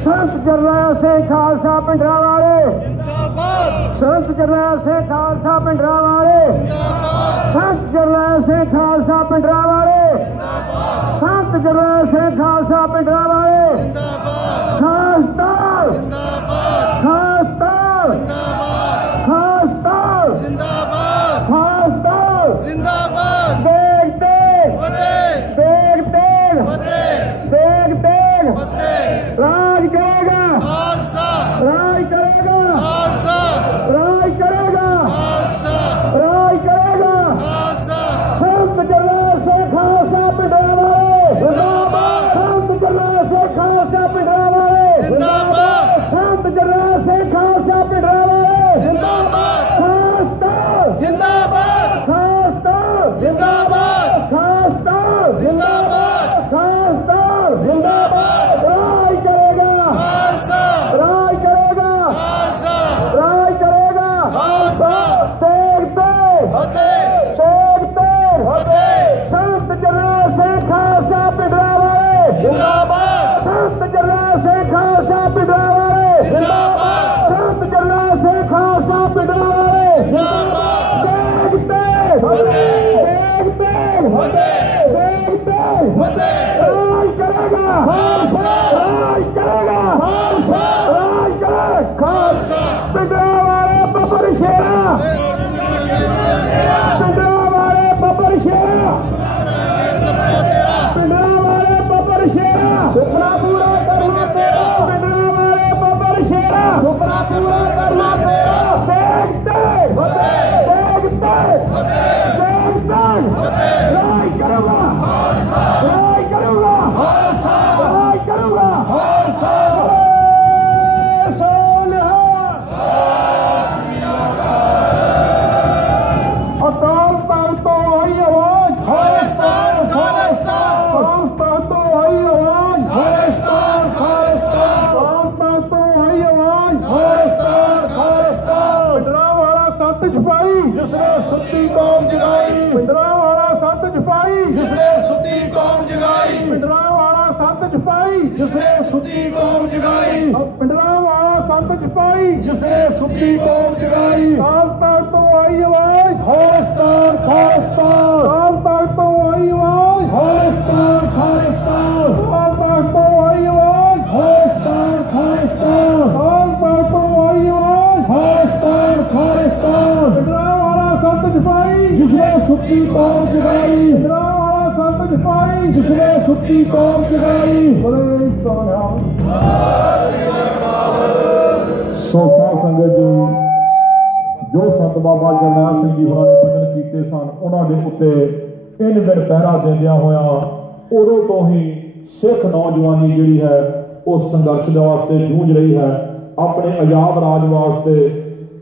संत जरनैल सिंह खालसा पिंडरांवाले, संत जरनैल सिंह खालसा पिंडरांवाले, संत जरनैल सिंह खालसा पिंडरांवाले, संत जरनैल सिंह खालसा पिंडरांवाले, खालसा खालसा खालसा खालसा जिंदाबाद, देग तेग देग तेग राज करेगा खालसा, राज करेगा खालसा, राज करेगा खालसा, राज करेगा खालसा। संत जरनैल सिंह खालसा पिंडरांवाले जिंदाबाद, संत जरनैल सिंह खालसा पिंडरांवाले जिंदाबाद, संत जरनैल सिंह खालसा पिंडरांवाले जिंदाबाद, खालसा जिंदाबाद, खालसा जिंदाबाद, खालसा जिंदाबाद, खालसा जिंदाबाद। राज करेगा खालसा, राज करेगा खालसा, राज करेगा खालसा। तेग तेग संत जरनैल सिंह खालसा पिंडरांवाले जिंदाबाद, संत जरनैल सिंह खालसा पिंडरांवाले जिंदाबाद, संत जरनैल सिंह खालसा पिंडरांवाले जिंदाबाद। तेग तेग राज करेगा खालसा, राज करेगा खालसा, राज करेगा खालसा। पिंडरांवाले बब्बर शेरा, पिंडरांवाले बब्बर शेरा, पिंडरांवाले बब्बर शेरा, सुपना पूरा करना तेरा, पिंडरांवाले बब्बर शेरा, सुपना पूरा करना तेरा। तेग तेग राज करूंगा खालसा, राज करूंगा खालसा, राज करूंगा खालसा। अकाल तख्त तो आई आवाज खालिस्तान खालिस्तान, अकाल तख्त तो आई आवाज खालिस्तान खालिस्तान, अकाल तख्त तो आई आवाज खालिस्तान खालिस्तान। पिंडरांवाला संत सिपाही जिसने सुत्ती कौम जगाई, पिंडरांवाला संत सिपाही जिसने सुत्ती कौम जगाई, पिंडरांवाला संत सिपाही जिसने सुत्ती कौम जगाई, पिंडरांवाला संत सिपाही जिसने सुत्ती कौम जगाई। अकाल तख्त तो आई आवाज खालिस्तान खालिस्तान, अकाल तख्त तो आई आवाज खालिस्तान खालिस्तान, अकाल तख्त तो आई आवाज खालिस्तान खालिस्तान, अकाल तख्त तो आई आवाज खालिस्तान खालिस्तान। पिंडरांवाला संत सिपाही जिसने सुत्ती कौम जगाई, पिंडरांवाला संत सिपाही जिसने सुत्ती कौम जगाई। सौसा संगत जी, जो संत बाबा जरनैल सिंह जी होਰਾਂ ने भजन ਕੀਤੇ ਸਨ, ਉਹਨਾਂ ਦੇ ਉੱਤੇ इन दिन ਪਹਿਰਾ ਦਿੰਦਿਆਂ ਹੋਇਆ ਉਦੋਂ ਤੋਂ ਹੀ ਸਿੱਖ ਨੌਜਵਾਨੀ ਜਿਹੜੀ ਹੈ ਉਹ ਸੰਘਰਸ਼ ਦੇ ਵਾਸਤੇ ਜੂਝ ਰਹੀ ਹੈ। ਆਪਣੇ ਆਜ਼ਾਦ ਰਾਜ ਵਾਸਤੇ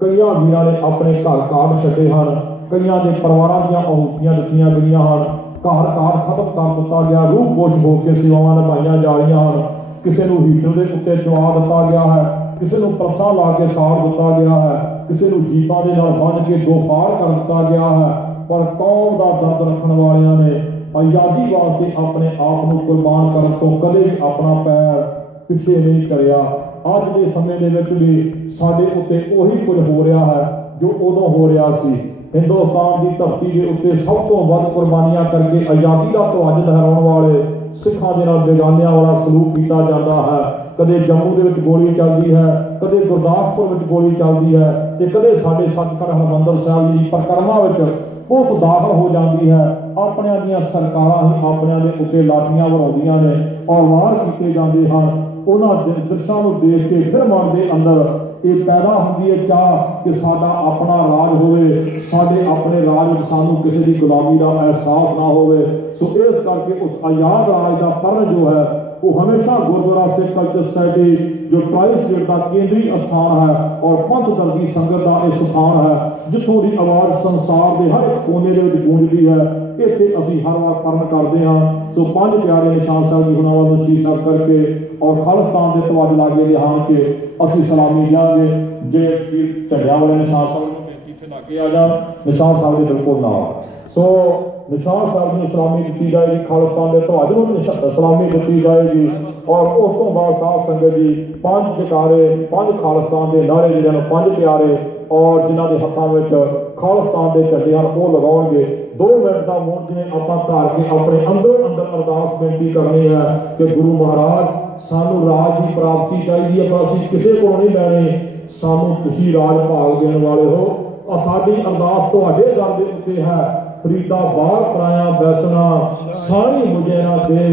ਕਈਆਂ ਵੀਰਾਂ ਨੇ ਆਪਣੇ ਘਰ ਕਾਟ ਛੱਡੇ ਹਨ, ਕਈਆਂ ਦੇ ਪਰਿਵਾਰਾਂ ਦੀਆਂ ਆਹੂਤੀਆਂ ਦਿੱਤੀਆਂ ਗਈਆਂ ਹਨ, ਘਰ ਖਤਮ ਕਰ ਦਿੱਤਾ ਗਿਆ, ਰੂਹ ਖੁਸ਼ ਹੋ ਕੇ ਸੇਵਾਵਾਂ ਨਿਭਾਈਆਂ ਜਾ ਰਹੀਆਂ ਹਨ। ਕਿਸੇ ਨੂੰ ਹੀਟਰ ਦੇ ਉੱਤੇ ਚਵਾ ਦਿੱਤਾ ਗਿਆ ਹੈ, ਕਿਸੇ ਨੂੰ ਪ੍ਰਸਾਂ ਲਾ ਕੇ ਸਾੜ ਦਿੱਤਾ ਗਿਆ ਹੈ, ਕਿਸੇ ਨੂੰ ਜੀਪਾਂ ਦੇ ਨਾਲ ਬੰਨ੍ਹ ਕੇ ਦੋਫਾੜ ਕਰ ਦਿੱਤਾ ਗਿਆ ਹੈ। ਪਰ ਕੌਮ ਦਾ ਦਰਦ ਰੱਖਣ ਵਾਲਿਆਂ ਨੇ ਆਜ਼ਾਦੀ ਵਾਸਤੇ ਆਪਣੇ ਆਪ ਨੂੰ ਕੁਰਬਾਨ ਕਰਨ ਤੋਂ ਕਦੇ ਵੀ ਆਪਣਾ ਪੈਰ ਪਿੱਛੇ ਨਹੀਂ ਕਰਿਆ। ਅੱਜ ਦੇ ਸਮੇਂ ਦੇ ਵਿੱਚ ਵੀ ਸਾਡੇ ਉੱਤੇ ਉਹੀ ਕੁਝ ਹੋ ਰਿਹਾ ਹੈ ਜੋ ਉਦੋਂ ਹੋ ਰਿਹਾ ਸੀ। ਹਿੰਦੁਸਤਾਨ ਦੀ ਧਰਤੀ ਦੇ ਉੱਤੇ ਸਭ ਤੋਂ ਵੱਧ ਕੁਰਬਾਨੀਆਂ ਕਰਕੇ ਆਜ਼ਾਦੀ ਦਾ ਧਵਜ ਲਹਿਰਾਉਣ ਵਾਲੇ ਸਿੱਖਾਂ ਦੇ ਨਾਲ ਬੇਗਾਨਿਆਂ ਵਾਲਾ ਸਲੂਕ ਕੀਤਾ ਜਾਂਦਾ ਹੈ। ਕਦੇ ਜੰਮੂ ਦੇ ਵਿੱਚ ਗੋਲੀ ਚੱਲਦੀ ਹੈ, ਕਦੇ ਗੁਰਦਾਸਪੁਰ ਵਿੱਚ ਗੋਲੀ ਚੱਲਦੀ ਹੈ, ਤੇ ਕਦੇ ਸਾਡੇ ਸੱਚਖੰਡ ਹਰਿਮੰਦਰ ਸਾਹਿਬ ਦੀ ਪਰਿਕਰਮਾ ਵਿੱਚ ਪੁਲਿਸ ਦਾਖਲ ਹੋ ਜਾਂਦੀ ਹੈ। ਆਪਣਿਆਂ ਦੀਆਂ ਸਰਕਾਰਾਂ ਹੀ ਆਪਣਿਆਂ ਦੇ ਉੱਤੇ ਲਾਠੀਆਂ ਵਰ੍ਹਾਉਂਦੀਆਂ ਨੇ ਔਰ ਵਾਰ ਕੀਤੇ ਜਾਂਦੇ ਹਨ। ਉਹਨਾਂ ਦ੍ਰਿਸ਼ਾਂ ਨੂੰ ਦੇਖ ਕੇ ਫਿਰ ਮਨ ਦੇ ਅੰਦਰ ਇਹ ਪੈਦਾ ਹੁੰਦੀ ਹੈ ਚਾਹ ਕਿ ਸਾਡਾ ਆਪਣਾ ਰਾਜ ਹੋਵੇ, ਸਾਡੇ ਆਪਣੇ ਰਾਜ ਵਿੱਚ ਸਾਨੂੰ ਕਿਸੇ ਦੀ ਗੁਲਾਮੀ ਦਾ ਅਹਿਸਾਸ ਨਾ ਹੋਵੇ। ਸੋ ਇਸ ਕਰਕੇ ਉਸ ਆਜ਼ਾਦ ਰਾਜ ਦਾ ਪਰਨ ਜੋ ਹੈ ਉਹ ਹਮੇਸ਼ਾ ਗੁਰਦੁਆਰਾ ਸਿੱਖ ਕਲਚਰ ਸੁਸਾਇਟੀ जो ट्राई स्टेट का केंद्री स्थान है और पंथ दर्दी संगत का यह स्थान है जिथों की आवाज़ संसार के हर एक कोने के गूंजती है। इत्थे असीं हर वार परण करते हैं। सो पंज प्यारे निशान साहब जी हुणां वालों शीश करके और खालिस्तान के ध्वज लागे लिहान के असीं सलामी देंगे। जे झंडियां वाले निशान साहब इत्थे लागे आ जाण, निशान साहब के बिल्कुल नाल। सो निशान साहब को सलामी दी जाएगी, खालिस्तान के ध्वज को सलामी दी जाएगी और उस तो बाद साध संगत जी पंज जकारे, पंज खालिस्तान के नारे जिन्होंने पंज प्यारे और जिन्हों के हाथों में खालिस्तान के झंडे हैं वो लगाएंगे। 2 मिनट का मौन जिन्हें आप धार के अपने अंदर अंदर अरदास बेनती करनी है कि गुरु महाराज सानू राज की प्राप्ति चाहिए, पर असीं किसी को नहीं लैनी, सानू तुसीं राज भाग देने वाले हो। साडी अरदास तुहाडे दर दे उत्ते है, फरीदा बाहर पराया बैसना सारी मुझे ना दे,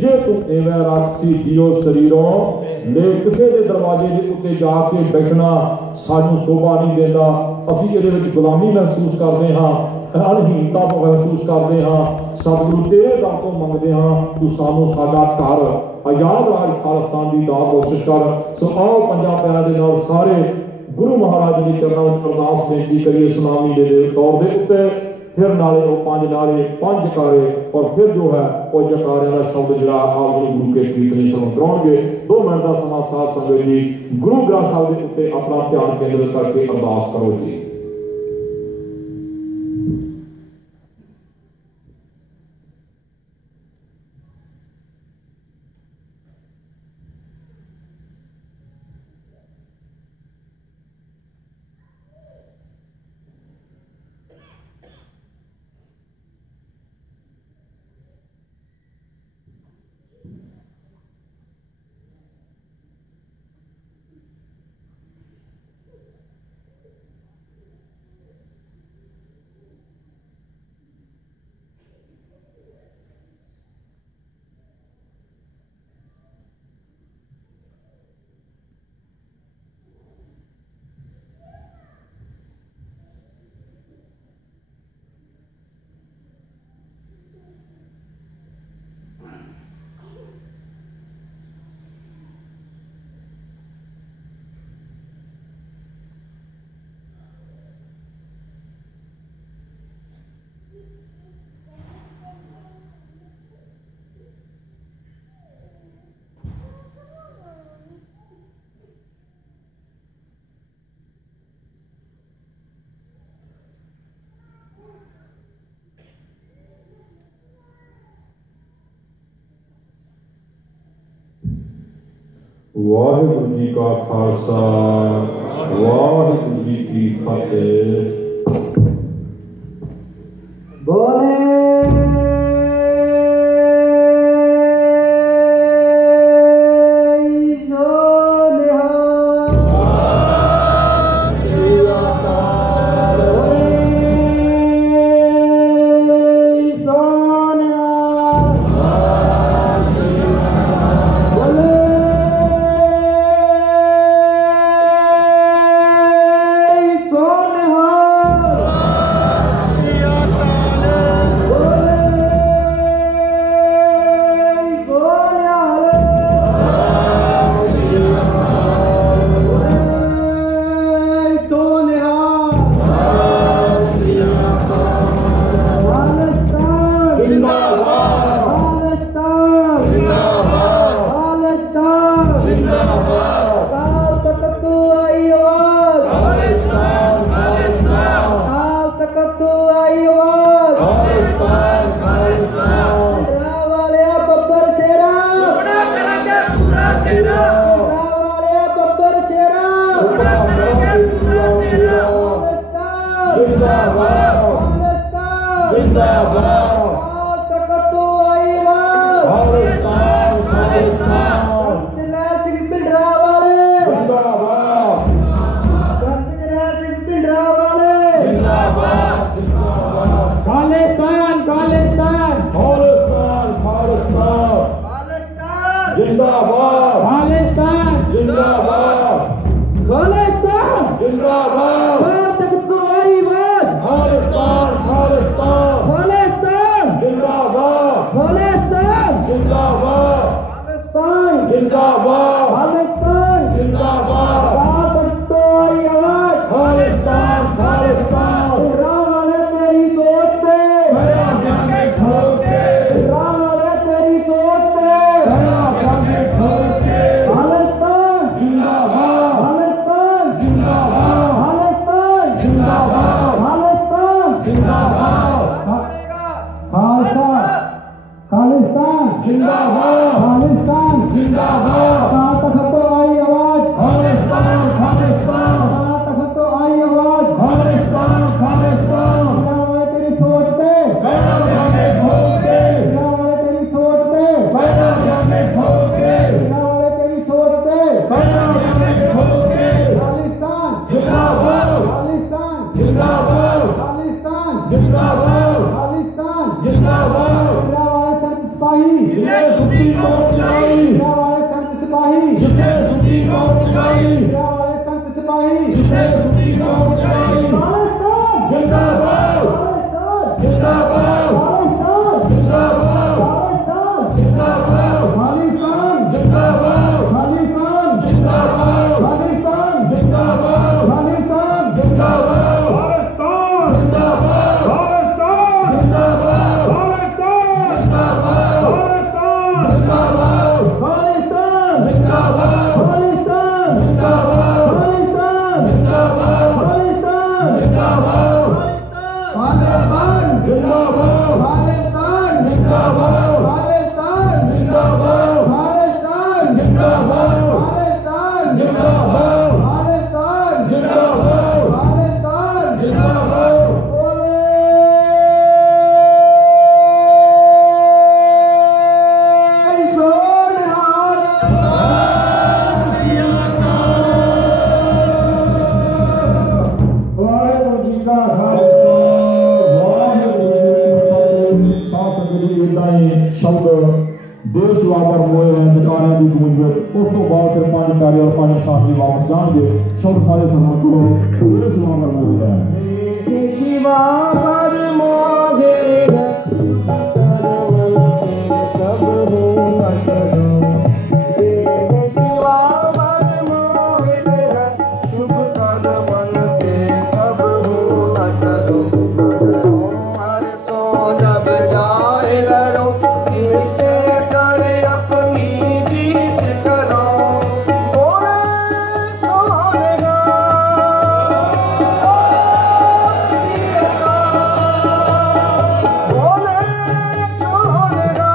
जे तू एवं राक्षसी जियो शरीरों ले किसी के दरवाजे के उत्ते जाके बैठना सानू शोभा नहीं देता। असीं इहदे विच गुलामी महसूस करते हाँ, अनहीनता महसूस करते हाँ, सतगुरु तेरे दर तो मंगते हाँ, तू सानू साडा घर आजाद राज खालिस्तान की दा कोशिश कर। सो आओ पंजां पैरां दे नाल सारे गुरु महाराज के चरणों में अरदास बेनती करिए सलामी दे तौर के उत्ते। फिर नाले वो 5 नारे 5 जकारे और फिर जो है वो जकारे का शब्द जरा आप गुरु के कीर्तनी सुन कराएंगे। 2 मिनट का समा साध संगत जी गुरु ग्रंथ साहब के उत्ते अपना ध्यान केंद्रित करके अरदास करो जी। वाहिगुरू जी का खालसा वाहिगुरू जी की फतेह। बोले चलाई खालिस्तान जिंदाबाद जिंदाबाद खालिस्तान जिंदाबाद खालिस्तान जिंदाबाद खालिस्तान जिंदाबाद खालिस्तान जिंदाबाद खालिस्तान जिंदाबाद खालिस्तान जिंदाबाद खालिस्तान जिंदाबाद खालिस्तान जिंदाबाद खालिस्तान जिंदाबाद खालिस्तान जिंदाबाद खालिस्तान जिंदाबाद खालिस्तान जिंदाबाद खालिस्तान जिंदाबाद खालिस्तान जिंदाबाद खालिस्तान जिंदाबाद खालिस्तान जिंदाबाद खालिस्तान जिंदाबाद खालिस्तान जिंदाबाद खालिस्तान जिंदाबाद शब्द देश वापर मोए जटाने की गूंज में उस तो बाद फिर पांच प्यारे और पांच शास्त्री वापस जाएंगे शब्द सारे समझ को देश वापर मोए है शिवा पर मोहे कब हो शिवा पर मोहे शुभ कर मन के कब हो करो हर सो जब जाए लड़ो इससे कर अपनी जीत करो बोले सोनेगा बोले सोनेगा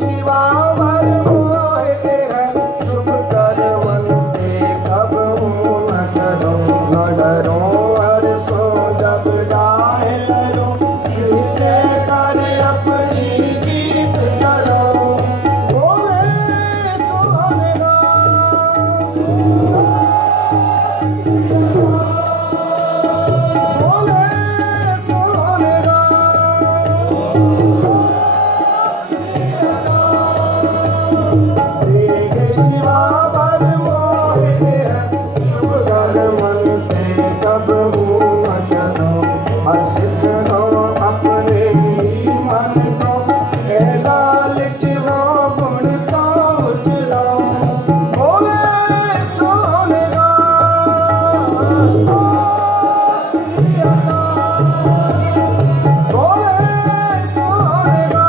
शिवा वर मोहे शुभ कर मन के कब हो न करो न डरो हर सो जब जाए लड़ो इससे कर अपनी जीत करो बोले सोनेगा बोले सोनेगा शिवा पर मोहे शुभ कर मन के कब हो न करो हर सिद्ध हो अपने ही मन को ए लालच हो गुण का उजला बोले सोनेगा बोले सोनेगा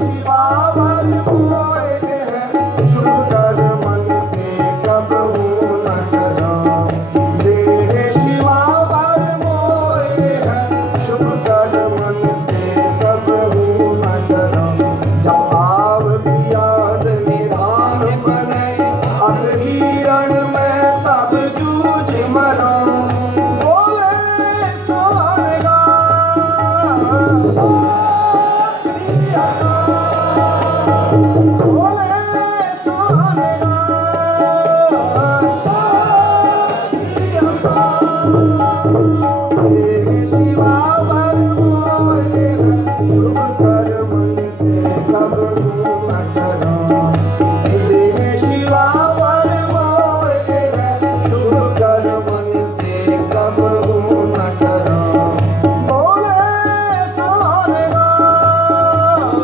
शिवा पर मोहे शुभ कर मन के कब हो न करो शिवा पर मोहे शुभ कर मन के कब हो न करो जब भाव की याद निधान बने अग्निरण में तब जूझ मरो बोले सोनेगा बोले सोनेगा शिवा पर मोहे शुभ कर मन के कब हो न करो शिवा पर मोहे शुभ कर मन के कब हो न करो बोले सोनेगा बोले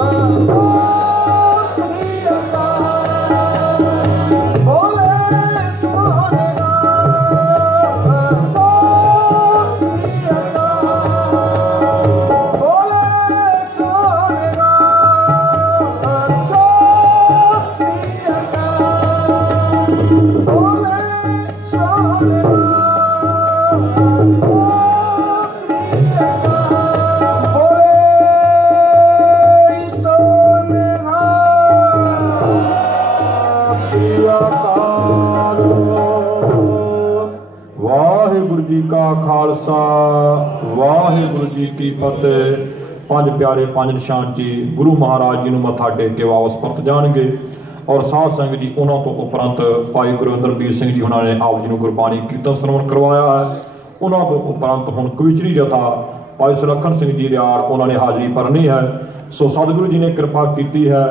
सोनेगा वाहिगुरु जी का खालसा वाहिगुरु जी की फतेह। पंज प्यारे पंज निशान जी गुरु महाराज जी ਨੂੰ ਮੱਥਾ ਟੇਕ ਕੇ ਵਾਪਸ ਪਰਤ ਜਾਣਗੇ और साध संगत जी ਉਹਨਾਂ ਤੋਂ ਉਪਰੰਤ ਭਾਈ ਗੁਰਵਿੰਦਰਬੀਰ ਸਿੰਘ ਜੀ ਉਹਨਾਂ ਨੇ ਆਪ ਜੀ ਨੂੰ ਗੁਰਬਾਣੀ ਕੀਰਤਨ ਸਰਵਣ ਕਰਵਾਇਆ ਹੈ। ਉਹਨਾਂ ਤੋਂ ਉਪਰੰਤ ਹੁਣ ਕਵਿਚਰੀ ਜਥਾ भाई सुलखन सिंह जी रियाड़ उन्होंने हाजिरी भरनी है। सो सतगुरु जी ने कृपा की है,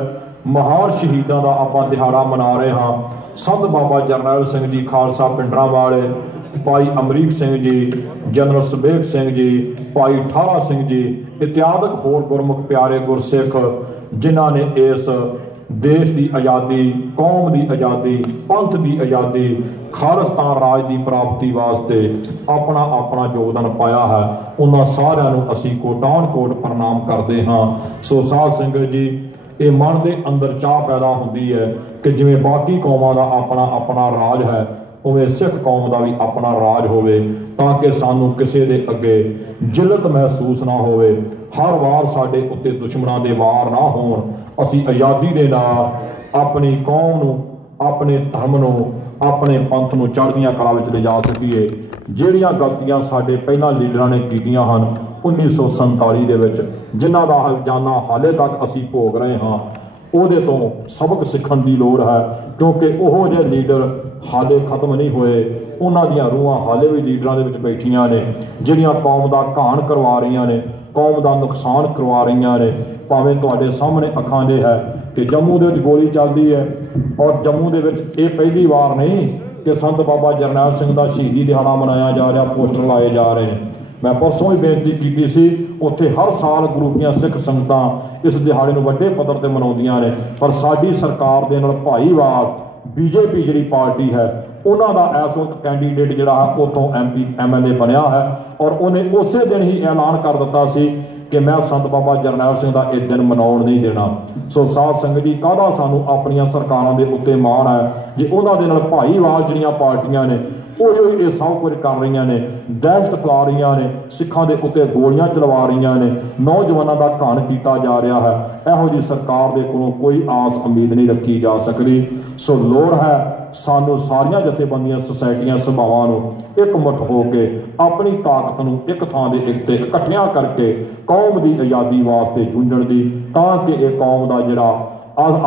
महान शहीदों का आप दिहाड़ा मना रहे हाँ। संत बाबा जरनैल सिंह जी खालसा पिंडरां वाले, भाई अमरीक सिंह जी, जनरल सुबेग सिंह जी, भाई ठारा सिंह जी इत्यादि होर गुरमुख प्यारे गुरसिख जिन्हों ने इस देश की आज़ादी, कौम की आज़ादी, पंथ की आज़ादी, खालिस्तान राज की प्राप्ति वास्ते अपना अपना योगदान पाया है। उन्होंने सारिਆਂ ਨੂੰ ਅਸੀਂ कोटान कोट प्रणाम करते हाँ। सो साध संगत जी, ये मन के अंदर चाह पैदा होती है कि जिवें बाकी कौमां का अपना अपना राज है, उवें सिख कौम का भी अपना राज होवे, ताकि सानू किसी के अगे जिलत महसूस ना होवे। हर वार साडे उत्ते दुश्मनों के वार ना होण, असी आज़ादी के नाल अपनी कौम नूं, अपने धर्म नूं, अपने पंथ नूं चढ़दियां कला विच ले जा सकीए। जिहड़ियां गलतियां साडे पहलां लीडरां ने कीतियां हन 1947 दे विच, जिन्हां दा हरजाना हाले तक असी भोग रहे हाँ, ਉਹਦੇ ਤੋਂ सबक सीखण की लोड़ है। क्योंकि ਉਹੋ ਜਿਹੇ लीडर हाले खत्म नहीं होए, उन्हां दीयां रूहां हाले भी लीडरां दे विच बैठियां ने, जिहड़ियां कौम दा घाण करवा रहीआं ने, कौम का नुकसान करवा रहीआं ने। भावें तुहाडे सामने अखां दे है कि जम्मू दे विच गोली चलदी है, और जम्मू दे विच ये पहली वार नहीं कि संत बाबा जरनैल सिंह का शहीदी दिहाड़ा मनाया जा रहा, पोस्टर लाए जा रहे हैं। मैं परसों ही बेनती की सी, उत्थे हर साल गुरु ਦੀਆਂ सिख संगतां इस दिहाड़े ਨੂੰ ਵੱਡੇ पद्धर ते मनाउंदियां ने, पर साडी सरकार दे नाल भाईवाल बीजेपी जिहड़ी पार्टी है उन्हां दा इस वक्त कैंडीडेट जिहड़ा उत्थों MP MLA बनिया है, और उन्हें उसे दिन ही ऐलान कर दिता सी कि मैं संत बाबा जरनैल सिंह का एक दिन मनाउण नहीं देना। सो साध संगत जी, काहदा सानू अपनियां सरकारां दे उत्ते माण है जे उन्हां दे नाल भाईवाल जिहड़ियां पार्टियां ने ये सब कुछ कर रही ने, दहशत फैला रही ने, सिखां दे उत्ते गोलियां चलवा रही ने, नौजवानों का घन किया जा रहा है। इहो जी सरकार दे कोलों कोई आस उम्मीद नहीं रखी जा सकती। सो लोड़ है सानू सारियां जथेबंदियां सोसाइटियां सभावां नूं एकमुठ हो के अपनी ताकत नूं एक थां दे उत्ते इकट्ठियां करके कौम की आज़ादी वास्ते जूझण दी, ताकि ये कौम का जिहड़ा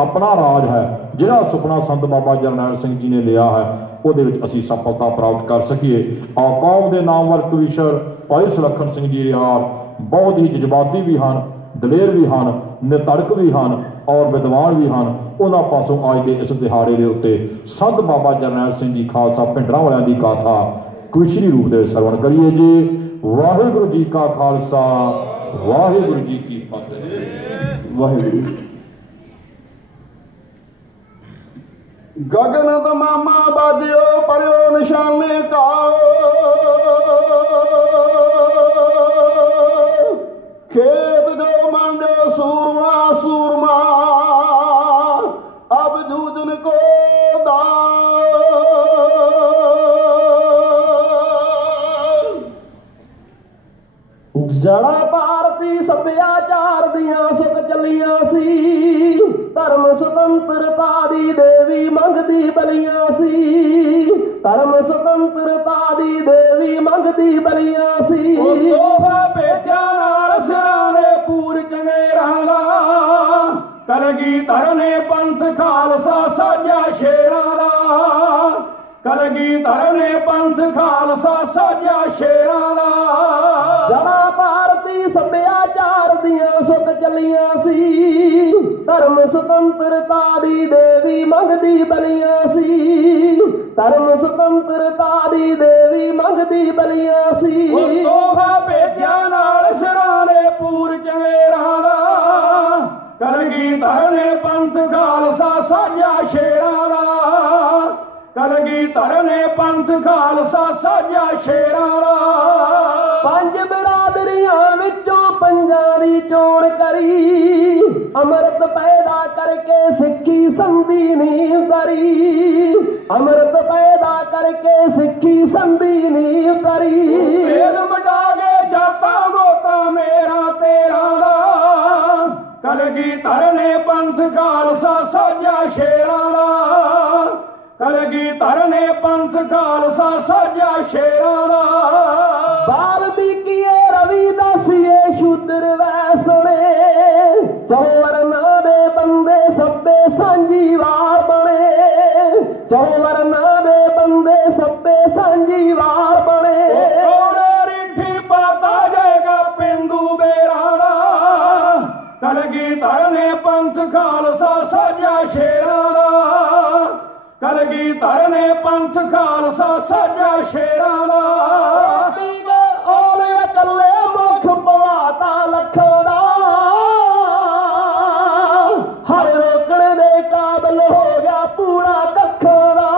अपना राज है, जिहड़ा सुपना संत बाबा जरनैल सिंह जी ने लिया है, ਉਹਦੇ ਵਿੱਚ ਅਸੀਂ सफलता प्राप्त कर सकीए। और कौम के नामवर कविशर भाई सुलखन सिंह जी रियाड़ बहुत ही जज्बाती भी हैं, दलेर भी हैं, नितड़क भी हैं और विद्वान भी हैं। उन्होंने पासों अज के इस दिहाड़े के उत्ते संत बाबा जरनैल सिंह जी खालसा पिंडरां वालियां की गाथा कविशरी रूप से सरवण करिए जी। वाहिगुरू जी का खालसा, वाहिगुरू जी की फतेह। वाहिगुरू। गगन तमामा बाजियो परियो निशाने का, खेत जो मांडो सूरमा सूरमा, अब जूझन को जड़ा भारती सभ्याचार दियां सुख चलियां सी, धर्म सुतंत्रता दी देवी मंगदी बलियां सी, धर्म सुतंत्रता दी देवी मंगदी बलियां सी। तोहफा भेजा नाल सिराने पूर चंगेरां दा, कलगीधर ने पंथ खालसा साजा शेरां दा, कलगीधर ने पंथ खालसा साजा शेरां दा। जड़ा भारती सभ्याचार दियां सुख चलियां सी, धर्म सुतंत्रता दी देवी मंगदी बलियां सी, धर्म सुतंत्रता दी देवी मंगदी बलियां सी। तोहफा भेजा नाल सिराने पूर चंगेरां दा, कलगीधर ने पंथ खालसा साजा शेरां दा, कलगीधर ने पंथ खालसा साजा शेरां दा। पंज बिरादरियां विचों पंजां दी चोण करी, अमृत पैदा करके सिक्खी संधी नींव करी, अमृत पैदा करके सिक्खी संधी नींव करी। भेद मिटा के जाता गोता मेरा तेरा दा, कलगीधर ने पंथ खालसा साजा शेरां दा, कलगीधर ने पंथ खालसा साजा शेरां दा। वाल्मीकि रविदासिए शूद्र वैसणे, चौवरना दे बंदे सब्बे सांझीवार बने, चौवरना दे बंदे सब्बे सांझीवार बने। रिठी पाता जाएगा पे ਕਲਗੀਧਰ ਨੇ ਪੰਥ ਖਾਲਸਾ ਸਾਜਿਆ ਸ਼ੇਰਾਂ ਦਾ, ਕਲਗੀਧਰ ਨੇ ਪੰਥ ਖਾਲਸਾ ਸਾਜਿਆ ਸ਼ੇਰਾਂ ਦਾ। ਉਹਨੇ ਇਕੱਲੇ ਮੁਖ ਪਵਾਤਾ ਲੱਖਾਂ ਦਾ, ਹਰ ਰੋਕਣ ਦੇ ਕਾਬਲ ਹੋ ਗਿਆ ਪੂਰਾ ਕੱਖਾਂ ਦਾ,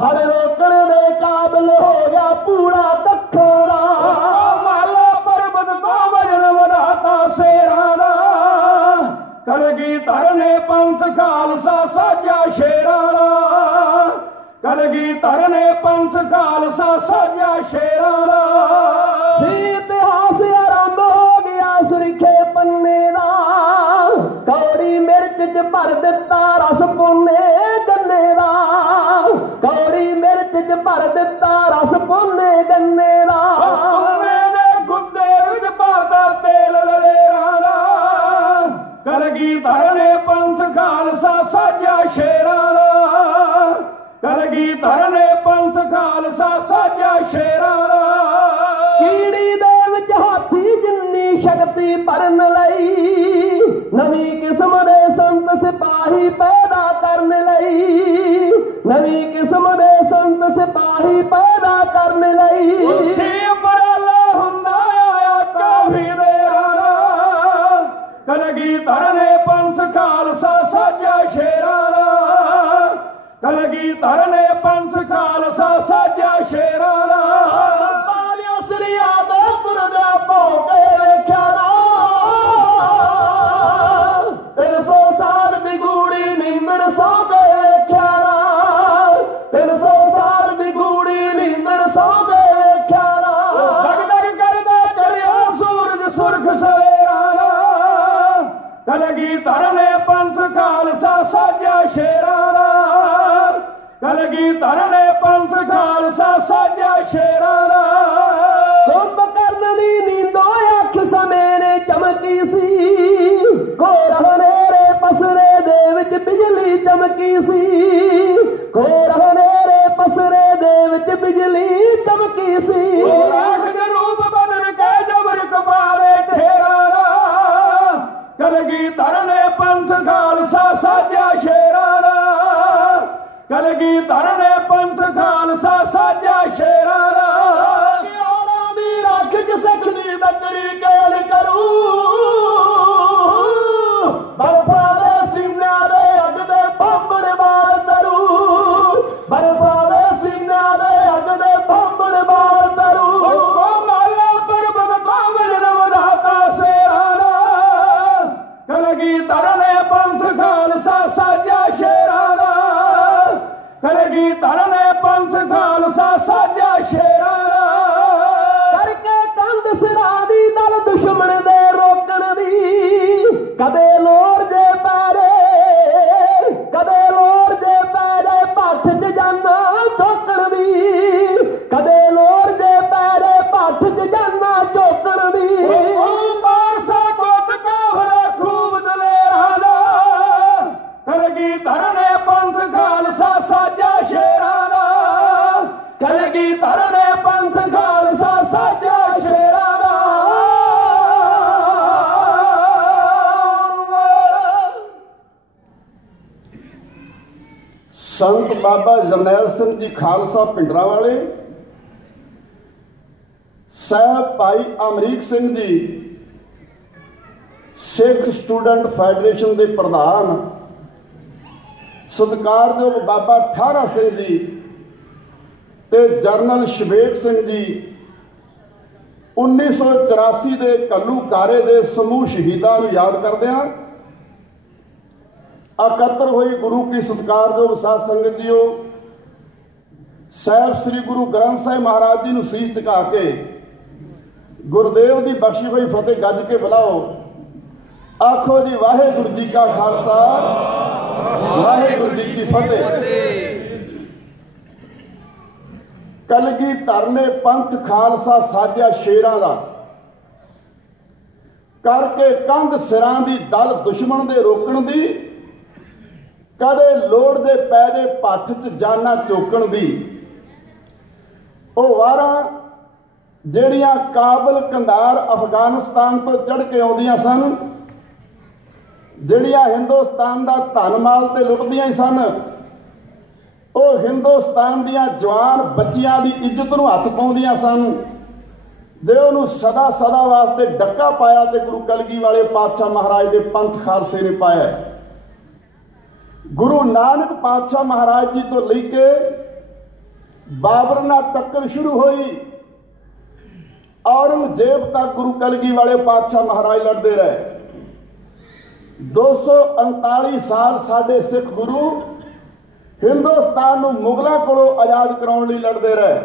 ਹਰ ਰੋਕਣ ਦੇ ਕਾਬਲ ਹੋ ਗਿਆ ਪੂਰਾ ਕੱਖਾਂ ਦਾ। ਮਾਲਾ ਪਰਬਤ ਤੋਂ ਵਜਨ ਵਧਾਤਾ ਸ਼ੇਰਾਂ ਦਾ, ਕਲਗੀਧਰ ਨੇ ਪੰਥ ਖਾਲਸਾ ਸਾਜਿਆ ਸ਼ੇਰਾਂ ਦਾ, ਕਲਗੀਧਰ ਨੇ ਪੰਥ ਖਾਲਸਾ ਸਾਜਿਆ ਸ਼ੇਰਾਂ ਦਾ। ਇਤਿਹਾਸ ਆਰੰਭ ਹੋ ਗਿਆ ਸੁਰਖੇ ਪੰਨੇ ਦਾ, ਕੌੜੀ ਮਿਰਚ ਚ ਭਰ ਦਿੱਤਾ ਰਸ ਪੋਨੇ ਗੰਨੇ ਦਾ, ਕੌੜੀ ਮਿਰਚ ਚ ਭਰ ਦਿੱਤਾ ਰਸ ਪੋਨੇ ਗੰਨੇ ਦਾ। ਦੇ ਗੁੱਦੇ ਵਿੱਚ ਪਾਤਾ ਤੇਲ ਲਲੇਰਾਂ ਦਾ, ਕਲਗੀਧਰ ਨੇ ਪੰਥ ਖਾਲਸਾ ਸਾਜਿਆ ਸ਼ੇਰਾਂ ਦਾ, ਕਲਗੀਧਰ ਨੇ ਪੰਥ ਖਾਲਸਾ ਸਾਜਿਆ ਸ਼ੇਰਾਂ ਦਾ। ਕੀੜੀ ਦੇ ਵਿੱਚ ਹਾਥੀ ਜਿੰਨੀ ਸ਼ਕਤੀ ਭਰਨ ਲਈ, ਨਵੀਂ ਕਿਸਮ ਦੇ ਸੰਤ ਸਿਪਾਹੀ ਪੈਦਾ ਕਰਨ ਲਈ, ਨਵੀਂ ਕਿਸਮ ਦੇ ਸੰਤ ਸਿਪਾਹੀ ਪੈਦਾ ਕਰਨ ਲਈ। ਉਸੇ ਉਪਰਾਲਾ ਹੁੰਦਾ ਆਇਆ ਕਾਫੀ ਦੇਰਾਂ ਦਾ, ਕਲਗੀਧਰ ਨੇ ਪੰਥ ਖਾਲਸਾ ਸਾਜਿਆ ਸ਼ੇਰਾਂ ਦਾ, ਕਲਗੀਧਰ ਨੇ ਪੰਥ ਖਾਲਸਾ ਸਾਜਿਆ ਸ਼ੇਰਾਂ ਦਾ। ਤਾਲਿਆਂ ਸਰੀਆ ਦੇ ਤੁਰਦਿਆਂ ਭੌਂਕੇ ਵੇਖਿਆ ਨਾ, 300 ਸਾਲ ਦੀ ਗੂੜੀ ਨੀਂਦਰ ਸੌਂਦੇ ਵੇਖਿਆ ਨਾ, 300 ਸਾਲ ਦੀ ਗੂੜੀ ਨੀਂਦਰ ਸੌਂਦੇ ਵੇਖਿਆ ਨਾ। ਡਗ ਡਗ ਕਰਦਾ ਚੜਿਆ ਸੂਰਜ ਸੁਰਖ ਸਵੇਰਾਂ ਦਾ, ਕਲਗੀਧਰ ਨੇ ਪੰਥ ਖਾਲਸਾ ਸਾਜਿਆ ਸ਼ੇਰਾਂ ਦਾ, ਕਲਗੀਧਰ ਨੇ ਪੰਥ ਖਾਲਸਾ ਸਾਜਿਆ ਸ਼ੇਰਾਂ ਦਾ। ਕੁੰਭਕਰਨ ਦੀ ਨੀਂਦੋਂ ਅੱਖ ਸਮੇਂ ਨੇ ਚਮਕੀ ਸੀ, ਘੋਰ ਹਨੇਰੇ ਪਸਰੇ ਦੇ ਵਿੱਚ ਬਿਜਲੀ ਚਮਕੀ ਸੀ, ਘੋਰ ਹਨੇਰੇ ਪਸਰੇ ਦੇ ਵਿੱਚ ਬਿਜਲੀ ਚਮਕੀ ਸੀ। ਰਾਖ ਦੇ ਰੂਪ ਬਦਲ ਕੇ ਜਬਰ ਕਪਾਲੇ ਠੇਰਾਂ ਦਾ, ਕਲਗੀਧਰ ਨੇ ਪੰਥ ਖਾਲਸਾ ਸਾਜਿਆ ਸ਼ੇਰਾਂ ਦਾ, ਕਲਗੀਧਰ ਨੇ ਪੰਥ ਖਾਲਸਾ ਸਾਜਿਆ ਸ਼ੇਰਾਂ ਦਾ। ਗਿਆਰਾਂ ਦੀ ਰੱਖ ਚ ਸਖਦੀ ਬੱਕਰੀ ਕੇਲ ਕਰੂ, ਬਰਫਾਂ ਦੇ ਸੀਨਿਆਂ ਦੇ ਅੱਗ ਦੇ ਬੰਬੜ ਬਾਲ ਤਰੂ, ਬਰਫਾਂ ਦੇ ਸੀਨਿਆਂ ਦੇ ਅੱਗ ਦੇ ਬੰਬੜ ਬਾਲ ਤਰੂ। ਮਾਲਾ ਪਰਬਤ ਤੋਂ ਵਜਨ ਵਧਾਤਾ ਸ਼ੇਰਾਂ ਦਾ, ਕਲਗੀਧਰ ਨੇ ਪੰਥ ਖਾਲਸਾ ਸਾਜਿਆ ਸ਼ੇਰਾਂ ਦਾ, ਕਲਗੀਧਰ ਨੇ ਪੰਥ ਖਾਲਸਾ ਸਾਜਿਆ ਸ਼ੇਰਾਂ ਦਾ। ਕਰਕੇ ਕੰਧ ਸਿਰਾਂ ਦੀ ਦਲ ਦੁਸ਼ਮਣ ਦੇ ਰੋਕਣ ਦੀ, ਕਦੇ ਲੋੜ ਜੇ ਪੈਰੇ, ਕਦੇ ਲੋੜ ਜੇ ਪੈਰੇ ਭੱਠ ਚ ਜਾਨਾ ਝੋਕਣ ਦੀ, ਕਦੇ ਲੋੜ ਜੇ ਪੈਰੇ ਭੱਠ ਚ ਜਾਨਾ ਝੋਕਣ ਦੀ। ਪਾਰਸਾ ਕੋਟ ਕਾਫਲਾ ਖੂਬ ਦਲੇਰਾਂ ਦਾ, ਕਲਗੀਧਰ ਨੇ ਪੰਥ ਖਾਲਸਾ ਸਾਜਿਆ ਸ਼ੇਰਾਂ ਦਾ, ਕਲਗੀਧਰ ਨੇ ਪੰਥ ਖਾਲਸਾ ਸਾਜਿਆ ਸ਼ੇਰਾਂ ਦਾ। ਸੰਤ ਬਾਬਾ ਜਰਨੈਲ ਸਿੰਘ ਜੀ ਖਾਲਸਾ ਪਿੰਡਰਾਂ ਵਾਲੇ, ਸਾਹਿਬ ਭਾਈ ਅਮਰੀਕ ਸਿੰਘ ਜੀ ਸਿੱਖ ਸਟੂਡੈਂਟ ਫੈਡਰੇਸ਼ਨ ਦੇ ਪ੍ਰਧਾਨ, ਸਤਿਕਾਰਯੋਗ ਬਾਬਾ ਠਾਰਾ ਸਿੰਘ ਜੀ ਤੇ ਜਰਨਲ ਸ਼ਵੇਕ ਸਿੰਘ ਜੀ 1984 ਦੇ ਘੱਲੂਘਾਰੇ ਦੇ ਸਮੂਹ ਸ਼ਹੀਦਾਂ ਨੂੰ ਯਾਦ ਕਰਦਿਆਂ ਇਕੱਤਰ ਹੋਈ ਗੁਰੂ ਕੀ ਸਤਿਕਾਰਯੋਗ ਸਾਧ ਸੰਗਤ ਜੀਓ, ਸਾਹਿਬ ਸ੍ਰੀ ਗੁਰੂ ਗ੍ਰੰਥ ਸਾਹਿਬ ਮਹਾਰਾਜ ਜੀ ਨੂੰ ਸੀਸ ਝੁਕਾ ਕੇ ਗੁਰਦੇਵ ਦੀ ਬਖਸ਼ੀ ਹੋਈ ਫਤਿਹ ਗੱਜ ਕੇ ਬੁਲਾਓ। ਆਖੋ ਜੀ ਵਾਹਿਗੁਰੂ ਜੀ ਕਾ ਖਾਲਸਾ, ਵਾਹਿਗੁਰੂ ਜੀ ਕੀ ਫਤਿਹ। ਕਲਗੀਧਰ ਨੇ ਪੰਥ ਖਾਲਸਾ ਸਾਜਿਆ ਸ਼ੇਰਾਂ ਦਾ, ਕਰਕੇ ਕੰਧ ਸਿਰਾਂ ਦੀ ਦਲ ਦੁਸ਼ਮਣ ਦੇ ਰੋਕਣ ਦੀ, ਕਦੇ ਲੋੜ ਦੇ ਪੈ ਜੇ ਭੱਠ ਚ ਜਾਨਾ ਚੋਕਣ ਦੀ। ਉਹ ਵਾਰਾਂ ਜਿਹੜੀਆਂ ਕਾਬਲ ਕੰਧਾਰ ਅਫਗਾਨਿਸਤਾਨ ਤੋਂ ਚੜ੍ਹ ਕੇ ਆਉਂਦੀਆਂ ਸਨ, ਜਿਹੜੀਆਂ ਹਿੰਦੁਸਤਾਨ ਦਾ ਧਨ ਮਾਲ ਤੇ ਲੁੱਟਦੀਆਂ ਹੀ ਸਨ, ਉਹ ਹਿੰਦੁਸਤਾਨ ਦੀਆਂ ਜਵਾਨ ਬੱਚੀਆਂ ਦੀ ਇੱਜ਼ਤ ਨੂੰ ਹੱਥ ਪਾਉਂਦੀਆਂ ਸਨ, ਜੇ ਉਹਨੂੰ ਸਦਾ ਸਦਾ ਵਾਸਤੇ ਡੱਕਾ ਪਾਇਆ ਤੇ ਗੁਰੂ ਕਲਗੀ ਵਾਲੇ ਪਾਤਸ਼ਾਹ ਮਹਾਰਾਜ ਦੇ ਪੰਥ ਖਾਲਸੇ ਨੇ ਪਾਇਆ। ਗੁਰੂ ਨਾਨਕ ਪਾਤਸ਼ਾਹ ਮਹਾਰਾਜ ਜੀ ਤੋਂ ਲੈ ਕੇ ਬਾਬਰ ਨਾਲ ਟੱਕਰ ਸ਼ੁਰੂ ਹੋਈ, औरंगजेब तक गुरु कलगी वाले पातशाह महाराज लड़ते रहे। 239 साल साडे सिख गुरु हिंदुस्तान नूं मुगलों कोलों आजाद कराउण लई लड़ते रहे।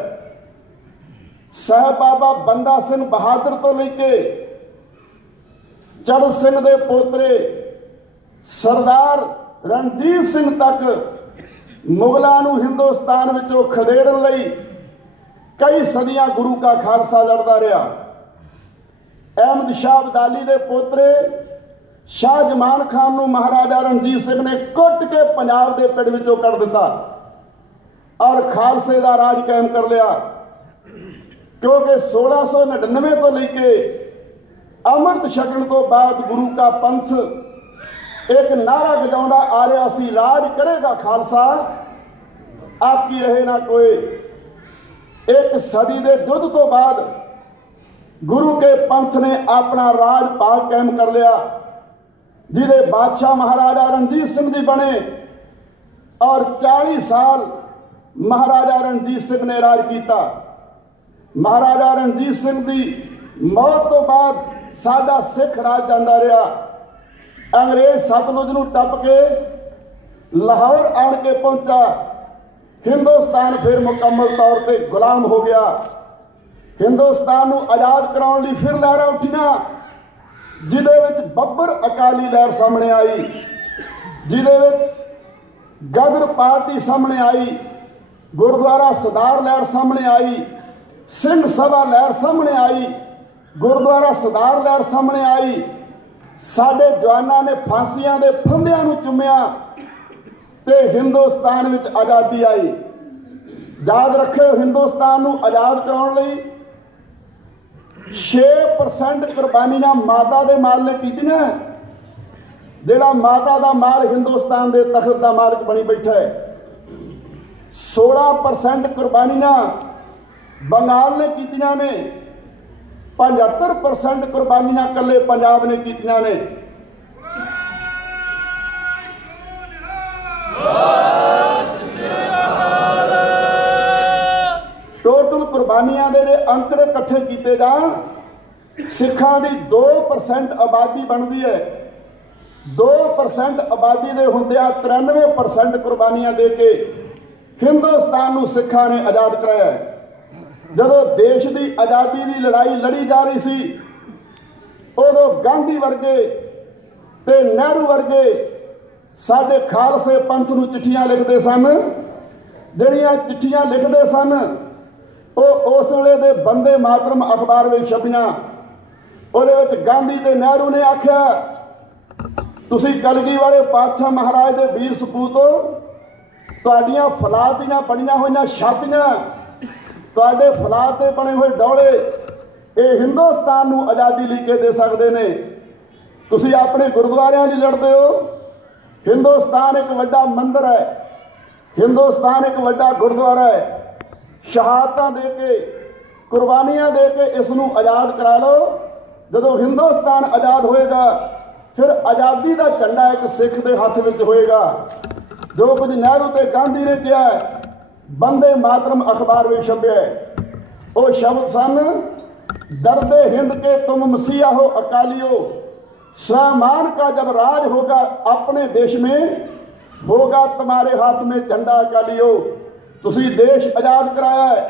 साहिब बाबा बंदा सिंह बहादुर तो लेके चढ़ सिंह दे पोतरे सरदार रणजीत सिंह तक मुगलों नूं हिंदुस्तान विचों खदेड़न लई कई सदियां गुरु का खालसा लड़ता रहा। अहमद शाह अब्दाली दे पोतरे शाह जमान खान नूं महाराजा रणजीत सिंह ने कुट के पंजाब दे पिंड विचों कढ़ दिता और खालसे दा राज कायम कर लिया, क्योंकि 1699 तो लेके अमृत छकण तो बाद गुरु का पंथ एक नारा गजाउंदा आ रहा सी, राज करेगा खालसा आपकी रहे ना कोई। एक सदी के युद्ध तो बाद गुरु के पंथ ने अपना राज पाल कायम कर लिया, जिहदे बादशाह महाराजा रणजीत सिंह जी बने और 40 साल महाराजा रणजीत सिंह ने राज किया। महाराजा रणजीत सिंह की मौत तो बाद साडा सिख राज जांदा रहा। अंग्रेज सतलुज नूं टप के लाहौर आण के पहुंचा, हिंदुस्तान फिर मुकम्मल तौर पर गुलाम हो गया। हिंदुस्तान नूं आज़ाद कराउण लई फिर लहरां उठियां, जिहदे विच बब्बर अकाली लहर सामने आई, जिहदे विच गदर पार्टी सामने आई, गुरुद्वारा सरदार लहर सामने आई, सिंह सभा लहर सामने आई, गुरुद्वारा सरदार लहर सामने आई। साडे जवानां ने फांसियां दे फंदियां नूं चुम्मिया ते हिंदुस्तान विच आज़ादी आई। याद रखियो, हिंदुस्तान नूं आज़ाद कराउण लई 6% कुर्बानियां माता दे माल ने कीतियां। जिहड़ा माता दा माल हिंदुस्तान दे तख्त दा मालिक बनी बैठा है। 16% कुर्बानियां बंगाल ने कीतियां ने, 75% कुर्बानियां कल्ले पंजाब ने कीतियां ने। टोटल कुर्बानियां दे अंकड़े इकट्ठे किए जान, सिखां दी 2% आबादी बनती है। 2% आबादी दे हुंदियां 93% कुर्बानियां दे के हिंदुस्तान नूं सिखां ने आज़ाद कराया है। जदों देश की आज़ादी की लड़ाई लड़ी जा रही सी, उदों गांधी वर्गे ते नेहरू वर्गे साडे खालसे पंथ नूं चिट्ठियां लिखते सन। जिहड़ियां चिट्ठियां लिखते सन उस वेले दे बंदे मातरम अखबार में छपियां। उहदे विच गांधी ते नेहरू ने आख्या, तुसीं कलगी वाले पातशाह महाराज दे वीर सपूतो, तुहाडीआं फलाह दीआं बणीआं होईआं छातियां, तुहाडे फलाह ते बने हुए डौले ये हिंदुस्तान नूं आज़ादी लई के दे सकदे ने। तुसीं अपने गुरुद्वारिआं 'च लड़दे हो। हिंदुस्तान एक वड्डा मंदिर है, हिंदुस्तान एक वड्डा गुरुद्वारा है। शहादतां दे के कुर्बानियां दे के इसनूं आज़ाद करा लो। जदों हिंदुस्तान आज़ाद होएगा फिर आज़ादी का झंडा एक सिख के हथ में होएगा। जो कुछ नेहरू ते गांधी ने किया है, बंदे मातरम अखबार में छपे वो शब्द सन, दर्दे हिंद के तुम मसीहा हो अकालियो, स्वाभिमान का जब राज होगा अपने देश में, होगा तुम्हारे हाथ में झंडा अकालियो। तुसी देश आज़ाद कराया है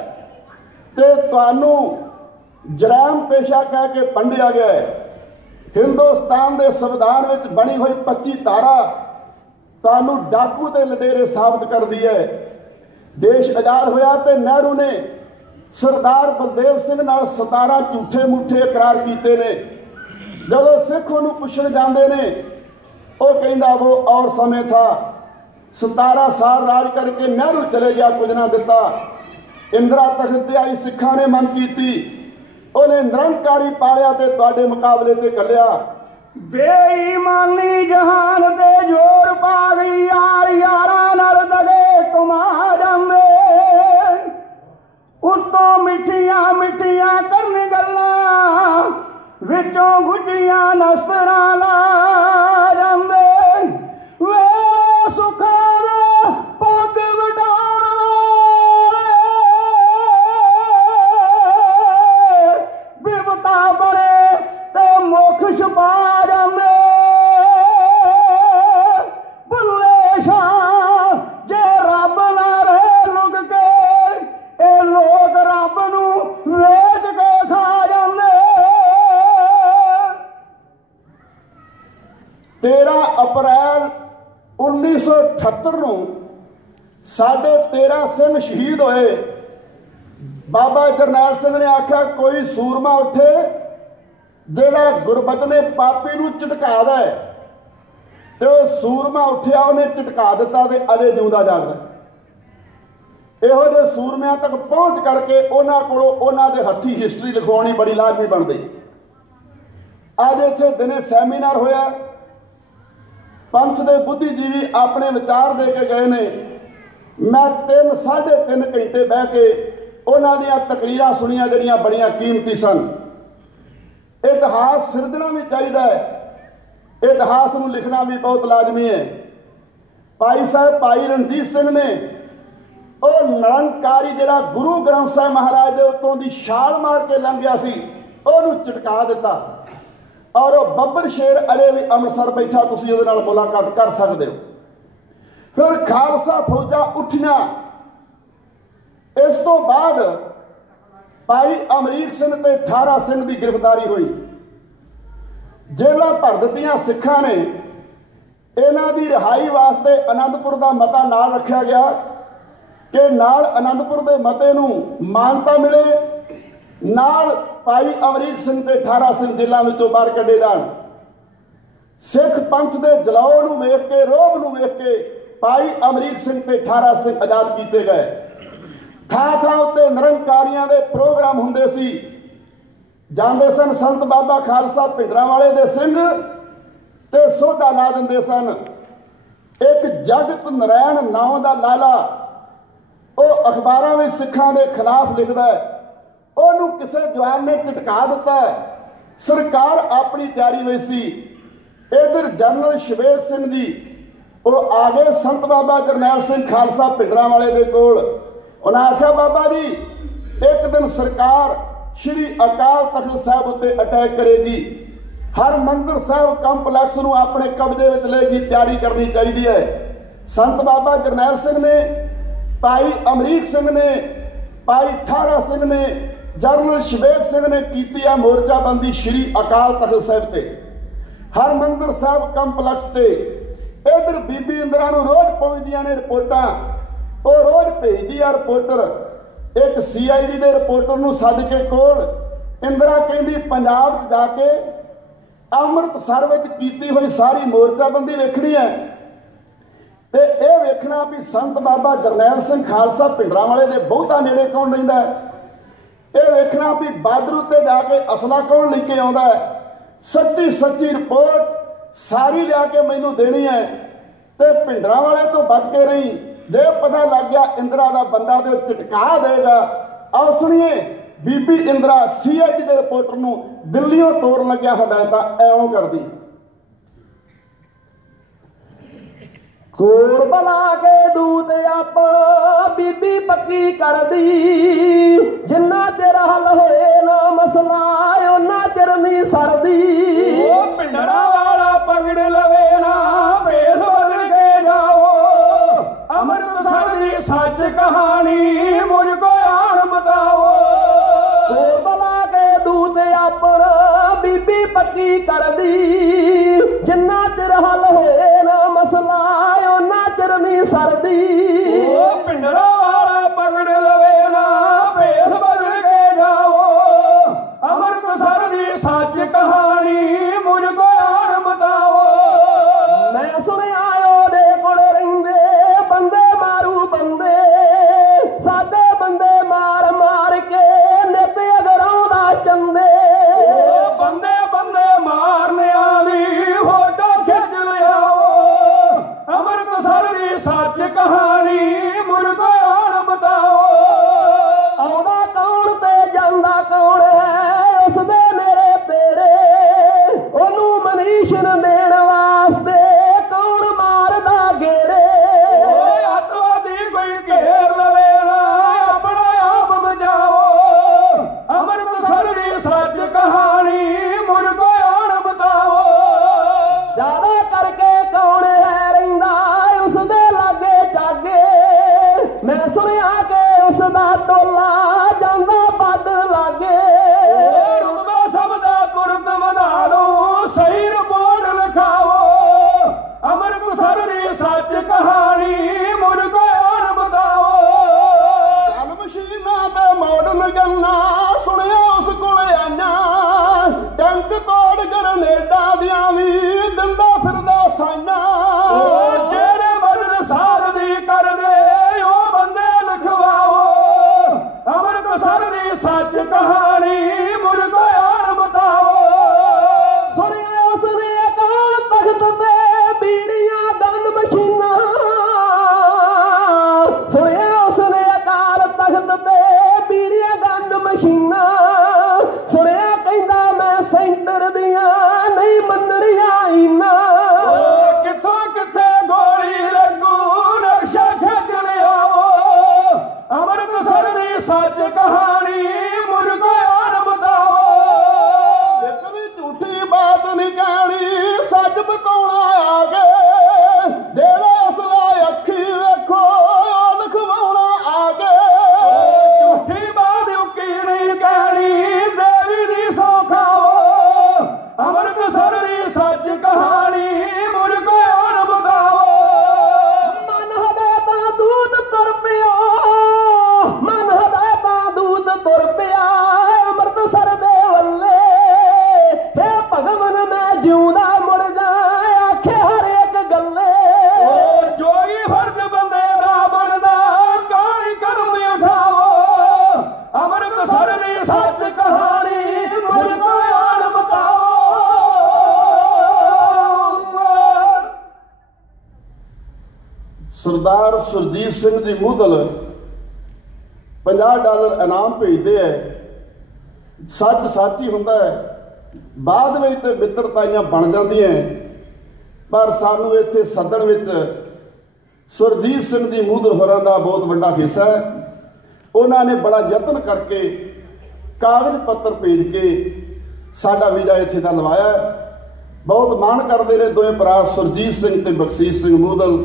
ते तुहानू जराम पेशा कह के पंडिया गया है। हिंदुस्तान के संविधान में बनी हुई 25 धारा तुहानू डाकू ते लडेरे साबित कर दी है। देश आज़ाद होया ते नेहरू ने सरदार बलदेव सिंह नाल 17 झूठे मूठे इकरार किए ने। जदों सिख उहनूं पुछण जांदे ने, वो कहंदा वो और समय था, 17 साल राज करके नेहरू चले गया, कुछ ना दिता। इंदिरा तख्त ते आई, सिखां ने मंग की, उन्हें निरंकारी पालिया ते तुहाडे मुकाबले ते घल्लिया। बेईमानी जहान दे जोर पा गई यार यारा नर दगे कमा जांदे उत्तों मिठिया मिठिया करन गल्लां विचों गुजिया नस्तरा ला जांदे वे सुखा दे पग वटाउण वाले बिपता बने ते मुख छुपा जांदे बुल्ले शाह जे रब ना रहे लुक के ए लोग रब नू वेच के खा जांदे 13 अप्रैल 1978 ਨੂੰ ਸਾਡੇ 13 ਸਿੰਘ ਸ਼ਹੀਦ ਹੋਏ। ਬਾਬਾ ਜਰਨੈਲ ਸਿੰਘ ਨੇ ਆਖਿਆ ਕੋਈ ਸੂਰਮਾ ਉੱਠੇ ਜਿਹੜਾ ਗੁਰਬਤ ਨੇ ਪਾਪੀ ਨੂੰ ਝਟਕਾ ਦੇ ਤੇ ਉਹ ਸੂਰਮਾ ਉੱਠਿਆ ਉਹਨੇ ਝਟਕਾ ਦਿੱਤਾ ਤੇ ਅਜੇ ਜਿਉਂਦਾ ਜਾਗਦਾ। ਇਹੋ ਜਿਹੇ ਸੂਰਮਿਆਂ ਤੱਕ ਪਹੁੰਚ ਕਰਕੇ ਉਹਨਾਂ ਕੋਲੋਂ ਉਹਨਾਂ ਦੇ ਹੱਥੀ ਹਿਸਟਰੀ ਲਿਖਾਉਣੀ ਬੜੀ ਲਾਜ਼ਮੀ ਬਣਦੀ। ਅੱਜ ਇੱਥੇ ਦਿਨੇ ਸੈਮੀਨਾਰ ਹੋਇਆ ਪੰਥ ਦੇ ਬੁੱਧੀਜੀਵੀ ਆਪਣੇ ਵਿਚਾਰ ਦੇ ਕੇ ਗਏ ਨੇ। ਮੈਂ 3-3.5 ਘੰਟੇ ਬਹਿ ਕੇ ਉਹਨਾਂ ਦੀਆਂ ਤਕਰੀਰਾਂ ਸੁਣੀਆਂ ਜਿਹੜੀਆਂ ਬੜੀਆਂ ਕੀਮਤੀ ਸਨ। ਇਤਿਹਾਸ ਸਿਰਜਣਾ ਵੀ ਚਾਹੀਦਾ ਹੈ, ਇਤਿਹਾਸ ਨੂੰ ਲਿਖਣਾ ਵੀ ਬਹੁਤ ਲਾਜ਼ਮੀ ਹੈ। ਭਾਈ ਸਾਹਿਬ ਭਾਈ ਰਣਜੀਤ ਸਿੰਘ ਨੇ ਉਹ ਨਿਰੰਕਾਰੀ ਜਿਹੜਾ ਗੁਰੂ ਗ੍ਰੰਥ ਸਾਹਿਬ ਮਹਾਰਾਜ ਦੇ ਉੱਤੋਂ ਦੀ ਛਾਲ ਮਾਰ ਕੇ ਲੰਘਿਆ ਸੀ ਉਹਨੂੰ ਝਟਕਾ ਦਿੱਤਾ। ਔਰ ਉਹ ਬੱਬਰ ਸ਼ੇਰ ਅਰੇ ਵੀ ਅੰਮ੍ਰਿਤਸਰ ਬੈਠਾ, ਤੁਸੀਂ ਉਹਦੇ ਨਾਲ ਮੁਲਾਕਾਤ ਕਰ ਸਕਦੇ ਹੋ। ਫਿਰ ਖਾਲਸਾ ਫੌਜਾਂ ਉੱਠੀਆਂ। ਇਸ ਤੋਂ ਬਾਅਦ ਭਾਈ ਅਮਰੀਕ ਸਿੰਘ ਤੇ 18 ਸਿੰਘ ਦੀ ਗ੍ਰਿਫਤਾਰੀ ਹੋਈ। ਜੇਲਾਂ ਭਰ ਦਿੱਤੀਆਂ ਸਿੱਖਾਂ ਨੇ। ਇਹਨਾਂ ਦੀ ਰਿਹਾਈ ਵਾਸਤੇ ਆਨੰਦਪੁਰ ਦਾ ਮਤਾ ਨਾਲ ਰੱਖਿਆ ਗਿਆ ਕਿ ਨਾਲ ਆਨੰਦਪੁਰ ਦੇ ਮਤੇ ਨੂੰ ਮਾਨਤਾ ਮਿਲੇ, ਨਾਲ ਭਾਈ ਅਮਰੀਕ ਸਿੰਘ ਤੇ 18 ਸਿੰਘ ਜੇਲਾਂ ਵਿੱਚੋਂ ਬਾਹਰ ਕੱਢੇ ਜਾਣ। ਸਿੱਖ ਪੰਥ ਦੇ ਜਲਾਉ ਨੂੰ ਵੇਖ ਕੇ, ਰੋਹ ਨੂੰ ਵੇਖ ਕੇ ਭਾਈ ਅਮਰੀਕ ਸਿੰਘ ਤੇ 18 ਸਿੰਘ ਆਜ਼ਾਦ ਕੀਤੇ ਗਏ। ਥਾਂ ਥਾਂ ਉੱਤੇ ਨਿਰੰਕਾਰੀਆਂ ਦੇ ਪ੍ਰੋਗਰਾਮ ਹੁੰਦੇ ਸੀ। ਜਾਂਦੇ ਸਨ ਸੰਤ ਬਾਬਾ ਖਾਲਸਾ ਭਿੰਡਰਾਂਵਾਲੇ ਦੇ ਸਿੰਘ ਤੇ ਸੋਧਾ ਲਾ ਦਿੰਦੇ ਸਨ। ਇੱਕ ਜਗਤ ਨਰੈਣ ਨਾਂ ਦਾ ਲਾਲਾ ਉਹ ਅਖਬਾਰਾਂ ਵਿੱਚ ਸਿੱਖਾਂ ਦੇ ਖਿਲਾਫ ਲਿਖਦਾ ਹੈ। ਉਹਨੂੰ ਕਿਸੇ ਜਵਾਨ ਨੇ ਝਟਕਾ ਦਿੱਤਾ। ਸਰਕਾਰ ਆਪਣੀ ਤਿਆਰੀ ਵਿੱਚ ਸੀ। ਇਧਰ ਜਨਰਲ ਸ਼ਵੇਕ ਸਿੰਘ ਜੀ ਉਹ ਆ ਗਏ ਸੰਤ ਬਾਬਾ ਜਰਨੈਲ ਸਿੰਘ ਖਾਲਸਾ ਭਿੰਡਰਾਂਵਾਲੇ ਦੇ ਕੋਲ। ਉਹਨਾਂ ਆਖਿਆ ਬਾਬਾ ਜੀ ਇੱਕ ਦਿਨ ਸਰਕਾਰ ਸ਼੍ਰੀ ਅਕਾਲ ਤਖਤ ਸਾਹਿਬ ਉੱਤੇ ਅਟੈਕ ਕਰੇਗੀ, ਹਰਮੰਦਰ ਸਾਹਿਬ ਕੰਪਲੈਕਸ ਨੂੰ ਆਪਣੇ ਕਬਜ਼ੇ ਵਿੱਚ ਲਏਗੀ, ਤਿਆਰੀ ਕਰਨੀ ਚਾਹੀਦੀ ਹੈ। ਸੰਤ ਬਾਬਾ ਜਰਨੈਲ ਸਿੰਘ ਨੇ, ਭਾਈ ਅਮਰੀਕ ਸਿੰਘ ਨੇ, ਭਾਈ 18 ਸਿੰਘ ਨੇ, ਜਨਰਲ ਸ਼ਵੇਕ ਸਿੰਘ ਨੇ ਕੀਤੀ ਹੈ ਮੋਰਚਾਬੰਦੀ ਸ਼੍ਰੀ ਅਕਾਲ ਤਖਤ ਸਾਹਿਬ ਤੇ, ਹਰਮੰਦਰ ਸਾਹਿਬ ਕੰਪਲੈਕਸ ਤੇ। ਇਧਰ ਬੀਬੀ ਇੰਦਰਾ ਨੂੰ ਰੋਜ਼ ਪਹੁੰਚਦੀਆਂ ਨੇ ਰਿਪੋਰਟਾਂ। ਉਹ ਰੋਜ਼ ਭੇਜਦੀ ਆ ਰਿਪੋਰਟਰ। ਇੱਕ CID ਦੇ ਰਿਪੋਰਟਰ ਨੂੰ ਸੱਦ ਕੇ ਕੋਲ ਇੰਦਰਾ ਕਹਿੰਦੀ ਪੰਜਾਬ 'ਚ ਜਾ ਕੇ ਅੰਮ੍ਰਿਤਸਰ ਵਿੱਚ ਕੀਤੀ ਹੋਈ ਸਾਰੀ ਮੋਰਚਾਬੰਦੀ ਵੇਖਣੀ ਹੈ ਤੇ ਇਹ ਵੇਖਣਾ ਵੀ ਸੰਤ ਬਾਬਾ ਜਰਨੈਲ ਸਿੰਘ ਖਾਲਸਾ ਭਿੰਡਰਾਂਵਾਲੇ ਦੇ ਬਹੁਤਾ ਨੇੜੇ ਕੌਣ ਰਹਿੰਦਾ ਹੈ। ਇਹ ਵੇਖਣਾ ਵੀ ਬਾਰਡਰ ਉੱਤੇ ਜਾ ਕੇ ਅਸਲਾ ਕੌਣ ਲੈ ਕੇ ਆਉਂਦਾ ਹੈ। ਸੱਚੀ ਰਿਪੋਰਟ ਸਾਰੀ ਲਿਆ ਕੇ ਮੈਨੂੰ ਦੇਣੀ ਹੈ ਤੇ ਭਿੰਡਰਾਂਵਾਲੇ ਤੋਂ ਬਚ ਕੇ ਰਹੀ। ਜੇ ਪਤਾ ਲੱਗ ਗਿਆ ਇੰਦਰਾ ਦਾ ਬੰਦਾ ਤੇ ਝਟਕਾ ਦੇਗਾ। ਆਓ ਸੁਣੀਏ ਬੀਬੀ ਇੰਦਰਾ CID ਦੇ ਰਿਪੋਰਟਰ ਨੂੰ ਦਿੱਲੀੋਂ ਤੋੜਨ ਲੱਗਿਆ ਹਦਾਇਤਾਂ ਐਵੇਂ ਕਰਦੀ। ਕੋਰ ਬਲਾ ਕੇ ਦੂਤ ਆਪਣਾ ਬੀਬੀ ਪੱਕੀ ਕਰਦੀ। ਜਿੰਨਾ ਚਿਰ ਹੱਲ ਹੋਏ ਨਾ ਮਸਲਾ ਉਹਨਾਂ ਚਿਰ ਨਹੀਂ ਸਰਦੀ। ਉਹ ਭਿੰਡਰਾਂਵਾਲਾ ਪਗੜ ਲਵੇ ਨਾ ਭੇਸ ਬਦਲ ਕੇ ਜਾਓ। ਅੰਮ੍ਰਿਤਸਰ ਦੀ ਸੱਚ ਕਹਾਣੀ ਮੁਝ ਕੋ ਆਣ ਬਤਾਓ। ਕੋਰ ਬਲਾ ਕੇ ਦੂਤ ਆਪਣਾ ਬੀਬੀ ਪੱਕੀ ਕਰਦੀ। ਜਿੰਨਾ ਚਿਰ ਹੱਲ ਹੋਏ ਨਾ ਮਸਲਾ ਉਹਨਾਂ ਚਿਰ ਨਹੀਂ ਸਰਦੀ। ਉਹ ਭਿੰਡਰਾਂਵਾਲਾ ਪਗੜ ਲਵੇ ਨਾ ਭੇਸ ਬਦਲ ਕੇ ਜਾਓ। ਅੰਮ੍ਰਿਤਸਰ ਦੀ ਸੱਚ ਕਹਾਣੀ ਮੁਝ ਕੋ ਆਣ ਬਤਾਓ। ਮੈਂ ਸੁਣਿਆ ਉਹਦੇ ਕੋਲ ਰਹਿੰਦੇ ਬੰਦੇ ਮਾਰੂ ਬੰਦੇ। ਸਾਡੇ ਬੰਦੇ ਮਾਰ ਮਾਰ ਕੇ ਨਿੱਤ ਅਗਰਾਉਂਦਾ ਚੰਦੇ। ਬੰਦੇ ਮਾਰਨਿਆਂ ਦੀ ਗਰਨੇਡਾ ਦੀਆਂ ਵੀ ਦਿੰਦਾ ਫਿਰਦਾ ਸਾਈਆਂ ਜਿਹੜੇ ਮਰਨ ਸਾਧ ਦੀ ਕਰਦੇ ਉਹ ਬੰਦੇ ਲਿਖਵਾਓ ਅੰਮ੍ਰਿਤਸਰ ਦੀ ਸੱਚ ਕਹਾਣੀ ਮੁਰਕੋ ਯਾਰ ਬਤਾਓ ਸੁਣਿਆ ਉਸਨੇ ਅਕਾਲ ਤਖਤ ਤੇ ਬੀੜੀਆਂ ਗਨ ਮਸ਼ੀਨਾਂ ਸੁਣਿਆ ਉਸਨੇ ਅਕਾਲ ਤਖਤ ਤੇ ਬੀੜੀਆਂ ਗਨ ਮਸ਼ੀਨਾਂ ਸੁਣਿਆ ਕਹਿੰਦਾ ਮੈਂ ਸੈਂਟਰ ਦੀਆਂ ਨਹੀਂ ਮੰਨਣੀਆਂ ਇਨਾ ਕਿੱਥੋਂ ਕਿੱਥੇ ਗੋਲੀ ਲੱਗੂ ਨਕਸ਼ਾ ਖਿੱਚ ਲਿਆਓ ਅੰਮ੍ਰਿਤਸਰ ਦੀ ਸੱਚ ਕਹਾਣੀ ਮੁਰਕੋ ਯਾਰ ਬਤਾਓ ਇੱਕ ਵੀ ਝੂਠੀ ਬਾਤ ਨਹੀਂ ਕਹਿਣੀ ਸੱਚ ਬਤਾਉਣਾ ਆ ਗਏ ਜਿਹੜੇ ਅਸਲਾ ਅੱਖੀ ਵੇਖੋ ਲਿਖਵਾਉਣਾ ਆ ਗਏ ਝੂਠੀ ਬਾਤ ਉੱਕੀ ਨਹੀਂ ਕਹਿਣੀ ਦੇਵੀ ਦੀ ਸੌ ਖਾਓ ਅੰਮ੍ਰਿਤਸਰ ਦੀ ਸੱਚ ਕਹਾਣੀ ਮੁਰਕੋ ਯਾਰ ਬਤਾਓ ਮਨ ਹਦਾਇਤਾਂ ਦੂਤ ਤੁਰ ਪਿਆ ਮਨ ਹਦਾਇਤਾਂ ਦੂਤ ਤੁਰ ਪਿਆ ਅੰਮ੍ਰਿਤਸਰ ਦੇ ਵੱਲੇ ਹੇ ਭਗਵਨ ਮੈਂ ਜਿਉਂਦਾ ਮੁੜ ਜਾ ਆਖੇ ਹਰ ਇੱਕ ਗੱਲੇ ਜੋਗੀ ਫਰਜ਼ ਬੰਦੇ ਦਾ ਬਣਦਾ ਕਾਲੀ ਕਦਮ ਉਠਾਓ ਅੰਮ੍ਰਿਤਸਰ ਦੀ ਸੱਚ ਕਹਾਣੀ ਮੁਰਕੋ ਯਾਰ ਬਤਾਓ ਸਰਦਾਰ ਸੁਰਜੀਤ ਸਿੰਘ ਦੀ ਮੂਦਲ $50 ਇਨਾਮ ਭੇਜਦੇ ਐ ਸੱਚ ਸੱਚ ਹੀ ਹੁੰਦਾ ਹੈ ਬਾਅਦ ਵਿੱਚ ਤੇ ਮਿੱਤਰਤਾਈਆਂ ਬਣ ਜਾਂਦੀਆਂ ਪਰ ਸਾਨੂੰ ਇੱਥੇ ਸੱਦਣ ਵਿੱਚ ਸੁਰਜੀਤ ਸਿੰਘ ਦੀ ਮੂਦਲ ਹੋਰਾਂ ਦਾ ਬਹੁਤ ਵੱਡਾ ਹਿੱਸਾ ਹੈ ਉਹਨਾਂ ਨੇ ਬੜਾ ਯਤਨ ਕਰਕੇ ਕਾਗਜ਼ ਪੱਤਰ ਭੇਜ ਕੇ ਸਾਡਾ ਵੀਜ਼ਾ ਇੱਥੇ ਦਾ ਲਵਾਇਆ ਬਹੁਤ ਮਾਣ ਕਰਦੇ ਨੇ ਦੋਵੇਂ ਭਰਾ ਸੁਰਜੀਤ ਸਿੰਘ ਤੇ ਬਖਸ਼ੀਸ਼ ਸਿੰਘ ਮੂਦਲ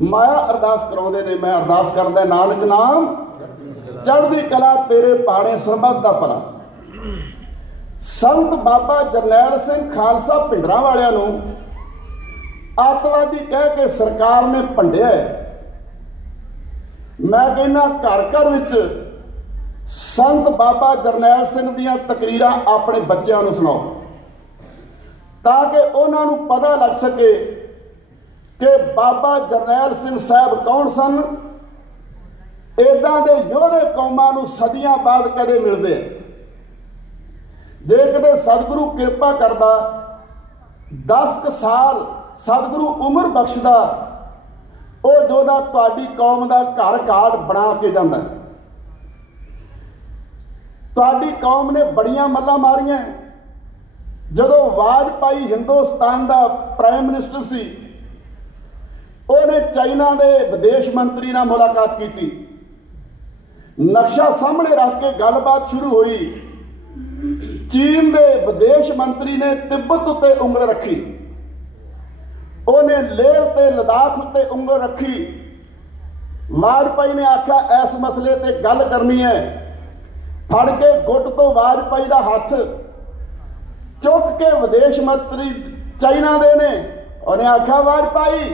ਮਾਇਆ ਅਰਦਾਸ ਕਰਾਉਂਦੇ ਨੇ ਮੈਂ ਅਰਦਾਸ ਕਰਦਾ ਨਾਨਕ ਨਾਮ ਚੜ੍ਹਦੀ ਕਲਾ ਤੇਰੇ ਪਾਣੇ ਸਰਬੱਤ ਦਾ ਭਲਾ ਸੰਤ ਬਾਬਾ ਜਰਨੈਲ ਸਿੰਘ ਖਾਲਸਾ ਭਿੰਡਰਾਂ ਵਾਲਿਆਂ ਨੂੰ ਅੱਤਵਾਦੀ ਕਹਿ ਕੇ ਸਰਕਾਰ ਨੇ ਭੰਡਿਆ ਮੈਂ ਕਹਿੰਦਾ ਘਰ ਘਰ ਵਿੱਚ ਸੰਤ ਬਾਬਾ ਜਰਨੈਲ ਸਿੰਘ ਦੀਆਂ ਤਕਰੀਰਾਂ ਆਪਣੇ ਬੱਚਿਆਂ ਨੂੰ ਸੁਣਾਓ ਤਾਂ ਕਿ ਉਹਨਾਂ ਨੂੰ ਪਤਾ ਲੱਗ ਸਕੇ ਕਿ ਬਾਬਾ ਜਰਨੈਲ ਸਿੰਘ ਸਾਹਿਬ ਕੌਣ ਸਨ ਇਦਾਂ ਦੇ ਯੋਧੇ ਕੌਮਾਂ ਨੂੰ ਸਦੀਆਂ ਬਾਅਦ ਕਦੇ ਮਿਲਦੇ ਜੇ ਕਿਤੇ ਸਤਿਗੁਰੂ ਕਿਰਪਾ ਕਰਦਾ 10 ਸਾਲ ਸਤਿਗੁਰੂ ਉਮਰ ਬਖਸ਼ਦਾ ਉਹ ਯੋਧਾ ਤੁਹਾਡੀ ਕੌਮ ਦਾ ਘਰ ਘਾਟ ਬਣਾ ਕੇ ਜਾਂਦਾ ਤੁਹਾਡੀ ਕੌਮ ਨੇ ਬੜੀਆਂ ਮੱਲਾਂ ਮਾਰੀਆਂ ਜਦੋਂ ਵਾਜਪਾਈ ਹਿੰਦੁਸਤਾਨ ਦਾ ਪ੍ਰਾਈਮ ਮਿਨਿਸਟਰ ਸੀ ਉਹਨੇ ਚਾਈਨਾ ਦੇ ਵਿਦੇਸ਼ ਮੰਤਰੀ ਨਾਲ ਮੁਲਾਕਾਤ ਕੀਤੀ ਨਕਸ਼ਾ ਸਾਹਮਣੇ ਰੱਖ ਕੇ ਗੱਲਬਾਤ ਸ਼ੁਰੂ ਹੋਈ ਚੀਨ ਦੇ ਵਿਦੇਸ਼ ਮੰਤਰੀ ਨੇ ਤਿੱਬਤ ਉੱਤੇ ਉਂਗਲ ਰੱਖੀ ਉਹਨੇ ਲੇਹ ਤੇ ਲਦਾਖ ਉੱਤੇ ਉਂਗਲ ਰੱਖੀ ਵਾਜਪਾਈ ਨੇ ਆਖਿਆ ਇਸ ਮਸਲੇ ਤੇ ਗੱਲ ਕਰਨੀ ਹੈ ਫੜ ਕੇ ਗੁੱਟ ਤੋਂ ਵਾਜਪਾਈ ਦਾ ਹੱਥ ਚੁੱਕ ਕੇ ਵਿਦੇਸ਼ ਮੰਤਰੀ ਚਾਈਨਾ ਦੇ ਨੇ ਉਹਨੇ ਆਖਿਆ ਵਾਜਪਾਈ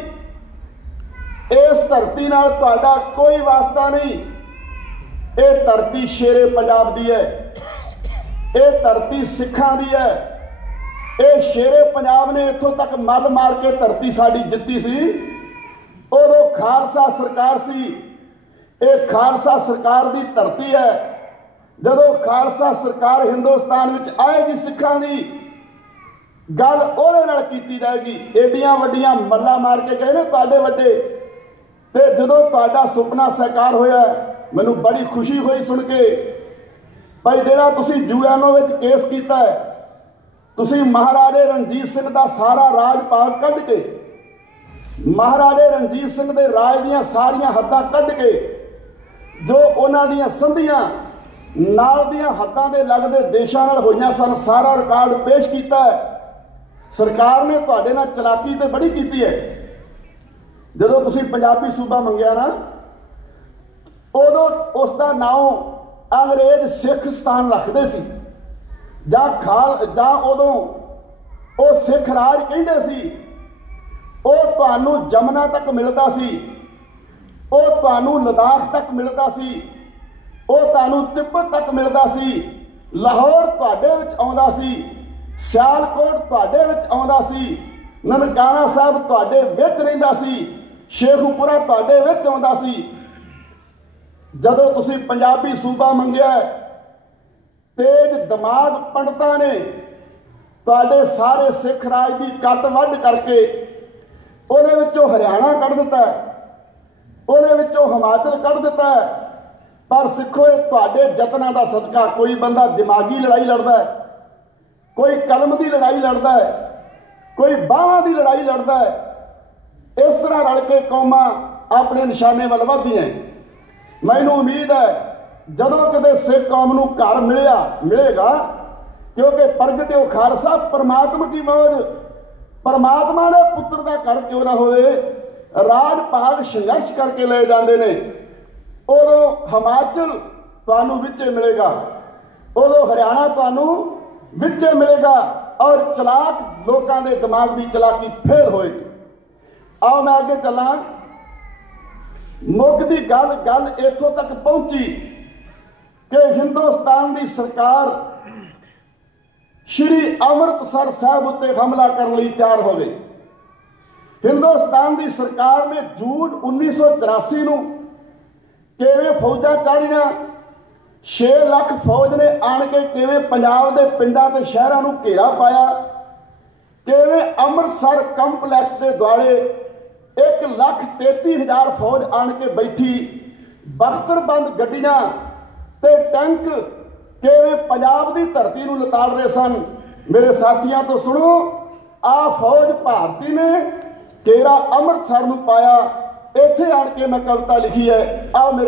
ਇਸ ਧਰਤੀ ਨਾਲ ਤੁਹਾਡਾ ਕੋਈ ਵਾਸਤਾ ਨਹੀਂ ਇਹ ਧਰਤੀ ਸ਼ੇਰੇ ਪੰਜਾਬ ਦੀ ਹੈ ਇਹ ਧਰਤੀ ਸਿੱਖਾਂ ਦੀ ਹੈ ਇਹ ਸ਼ੇਰੇ ਪੰਜਾਬ ਨੇ ਇੱਥੋਂ ਤੱਕ ਮੱਲ ਮਾਰ ਕੇ ਧਰਤੀ ਸਾਡੀ ਜਿੱਤੀ ਸੀ ਉਦੋਂ ਖਾਲਸਾ ਸਰਕਾਰ ਸੀ ਇਹ ਖਾਲਸਾ ਸਰਕਾਰ ਦੀ ਧਰਤੀ ਹੈ ਜਦੋਂ ਖਾਲਸਾ ਸਰਕਾਰ ਹਿੰਦੁਸਤਾਨ ਵਿੱਚ ਆਏਗੀ ਸਿੱਖਾਂ ਦੀ ਗੱਲ ਉਹਦੇ ਨਾਲ ਕੀਤੀ ਜਾਏਗੀ ਏਡੀਆਂ ਵੱਡੀਆਂ ਮੱਲਾਂ ਮਾਰ ਕੇ ਗਏ ਨੇ ਤੁਹਾਡੇ ਵੱਡੇ ਤੇ ਜਦੋਂ ਤੁਹਾਡਾ ਸੁਪਨਾ ਸਾਕਾਰ ਹੋਇਆ ਮੈਨੂੰ ਬੜੀ ਖੁਸ਼ੀ ਹੋਈ ਸੁਣ ਕੇ ਭਾਈ ਜਿਹੜਾ ਤੁਸੀਂ ਯੂਐਨਓ ਵਿੱਚ ਕੇਸ ਕੀਤਾ ਹੈ ਤੁਸੀਂ ਮਹਾਰਾਜੇ ਰਣਜੀਤ ਸਿੰਘ ਦਾ ਸਾਰਾ ਰਾਜ ਭਾਗ ਕੱਢ ਕੇ ਮਹਾਰਾਜੇ ਰਣਜੀਤ ਸਿੰਘ ਦੇ ਰਾਜ ਦੀਆਂ ਸਾਰੀਆਂ ਹੱਦਾਂ ਕੱਢ ਕੇ ਜੋ ਉਹਨਾਂ ਦੀਆਂ ਸੰਧੀਆਂ ਨਾਲ ਦੀਆਂ ਹੱਦਾਂ ਦੇ ਲੱਗਦੇ ਦੇਸ਼ਾਂ ਨਾਲ ਹੋਈਆਂ ਸਨ ਸਾਰਾ ਰਿਕਾਰਡ ਪੇਸ਼ ਕੀਤਾ ਹੈ ਸਰਕਾਰ ਨੇ ਤੁਹਾਡੇ ਨਾਲ ਚਲਾਕੀ ਤੇ ਬੜੀ ਕੀਤੀ ਹੈ ਜਦੋਂ ਤੁਸੀਂ ਪੰਜਾਬੀ ਸੂਬਾ ਮੰਗਿਆ ਨਾ ਉਦੋਂ ਉਸ ਦਾ ਨਾਮ ਅੰਗਰੇਜ਼ ਸਿੱਖਸਤਾਨ ਰੱਖਦੇ ਸੀ ਜਾਂ ਉਦੋਂ ਉਹ ਸਿੱਖ ਰਾਜ ਕਹਿੰਦੇ ਸੀ ਉਹ ਤੁਹਾਨੂੰ ਜਮਨਾ ਤੱਕ ਮਿਲਦਾ ਸੀ ਉਹ ਤੁਹਾਨੂੰ ਲਦਾਖ ਤੱਕ ਮਿਲਦਾ ਸੀ ਉਹ ਤੁਹਾਨੂੰ ਤਿੱਬਤ ਤੱਕ ਮਿਲਦਾ ਸੀ ਲਾਹੌਰ ਤੁਹਾਡੇ ਵਿੱਚ ਆਉਂਦਾ ਸੀ ਸਿਆਲਕੋਟ ਤੁਹਾਡੇ ਵਿੱਚ ਆਉਂਦਾ ਸੀ, ਨਨਕਾਣਾ ਸਾਹਿਬ ਤੁਹਾਡੇ ਵਿੱਚ ਰਹਿੰਦਾ ਸੀ, ਸ਼ੇਖੂਪੁਰਾ ਤੁਹਾਡੇ ਵਿੱਚ ਆਉਂਦਾ ਸੀ। ਜਦੋਂ ਤੁਸੀਂ ਪੰਜਾਬੀ ਸੂਬਾ ਮੰਗਿਆ, ਤੇਜ ਦਿਮਾਗ ਪੰਡਤਾਂ ਨੇ ਤੁਹਾਡੇ ਸਾਰੇ ਸਿੱਖ ਰਾਜ ਦੀ ਕੱਟ ਵੱਢ ਕਰਕੇ ਉਹਦੇ ਵਿੱਚੋਂ ਹਰਿਆਣਾ ਕੱਢ ਦਿੱਤਾ, ਉਹਦੇ ਵਿੱਚੋਂ ਹਿਮਾਚਲ ਕੱਢ ਦਿੱਤਾ। ਪਰ ਸਿੱਖੋ, ਇਹ ਤੁਹਾਡੇ ਯਤਨਾਂ ਦਾ ਸਦਕਾ ਕੋਈ ਬੰਦਾ ਦਿਮਾਗੀ ਲੜਾਈ ਲੜਦਾ, ਕੋਈ ਕਲਮ ਦੀ ਲੜਾਈ ਲੜਦਾ, ਕੋਈ ਬਾਹਾਂ ਦੀ ਲੜਾਈ ਲੜਦਾ। ਇਸ ਤਰ੍ਹਾਂ ਰਲ ਕੇ ਕੌਮਾਂ ਆਪਣੇ ਨਿਸ਼ਾਨੇ ਵੱਲ ਵਧਦੀਆਂ। ਮੈਨੂੰ ਉਮੀਦ ਹੈ ਜਦੋਂ ਕਿਤੇ ਸਿੱਖ ਕੌਮ ਨੂੰ ਘਰ ਮਿਲੇਗਾ, ਕਿਉਂਕਿ ਪ੍ਰਗਟਿਓ ਖਾਲਸਾ ਪਰਮਾਤਮਾ ਕੀ ਮੌਜ, ਪਰਮਾਤਮਾ ਦੇ ਪੁੱਤਰ ਦਾ ਘਰ ਕਿਉਂ ਨਾ ਹੋਵੇ। ਰਾਜ ਭਾਗ ਸੰਘਰਸ਼ ਕਰਕੇ ਲੈ ਜਾਂਦੇ ਨੇ, ਉਦੋਂ ਹਿਮਾਚਲ ਤੁਹਾਨੂੰ ਵਿੱਚੇ ਮਿਲੇਗਾ, ਉਦੋਂ ਹਰਿਆਣਾ ਤੁਹਾਨੂੰ ਵਿੱਚੇ ਮਿਲੇਗਾ, ਔਰ ਚਲਾਕ ਲੋਕਾਂ ਦੇ ਦਿਮਾਗ ਦੀ ਚਲਾਕੀ ਫੇਲ ਹੋਏਗੀ। ਆਓ ਮੈਂ ਅੱਗੇ ਚੱਲਾਂ। ਮੁੱਖ ਦੀ ਗੱਲ ਇੱਥੋਂ ਤੱਕ ਪਹੁੰਚੀ ਕਿ ਹਿੰਦੁਸਤਾਨ ਦੀ ਸਰਕਾਰ ਸ਼੍ਰੀ ਅੰਮ੍ਰਿਤਸਰ ਸਾਹਿਬ ਉੱਤੇ ਹਮਲਾ ਕਰਨ ਲਈ ਤਿਆਰ ਹੋ ਗਈ। ਹਿੰਦੁਸਤਾਨ ਦੀ ਸਰਕਾਰ ਨੇ ਜੂਨ 1984 ਨੂੰ ਕਿਵੇਂ ਫੌਜਾਂ ਚਾੜੀਆਂ, 6 ਲੱਖ ਫੌਜ ਨੇ ਆਣ ਕੇ ਕਿਵੇਂ ਪੰਜਾਬ ਦੇ ਪਿੰਡਾਂ ਤੇ ਸ਼ਹਿਰਾਂ ਨੂੰ ਘੇਰਾ ਪਾਇਆ, ਕਿਵੇਂ ਅੰਮ੍ਰਿਤਸਰ ਕੰਪਲੈਕਸ ਦੇ ਦੁਆਲੇ 1,33,000 ਫੌਜ ਆਣ ਕੇ ਬੈਠੀ, ਬਖਤਰਬੰਦ ਗੱਡੀਆਂ ਤੇ ਟੈਂਕ ਕਿਵੇਂ ਪੰਜਾਬ ਦੀ ਧਰਤੀ ਨੂੰ ਲਤਾੜ ਰਹੇ ਸਨ। ਮੇਰੇ ਸਾਥੀਆਂ ਤੋਂ ਸੁਣੋ, ਆ ਫੌਜ ਭਾਰਤੀ ਨੇ ਘੇਰਾ ਅੰਮ੍ਰਿਤਸਰ ਨੂੰ ਪਾਇਆ। ਇੱਥੇ ਆਣ ਕੇ ਮੈਂ ਕਵਿਤਾ ਲਿਖੀ ਹੈ। ਆਓ ਮੇਰੇ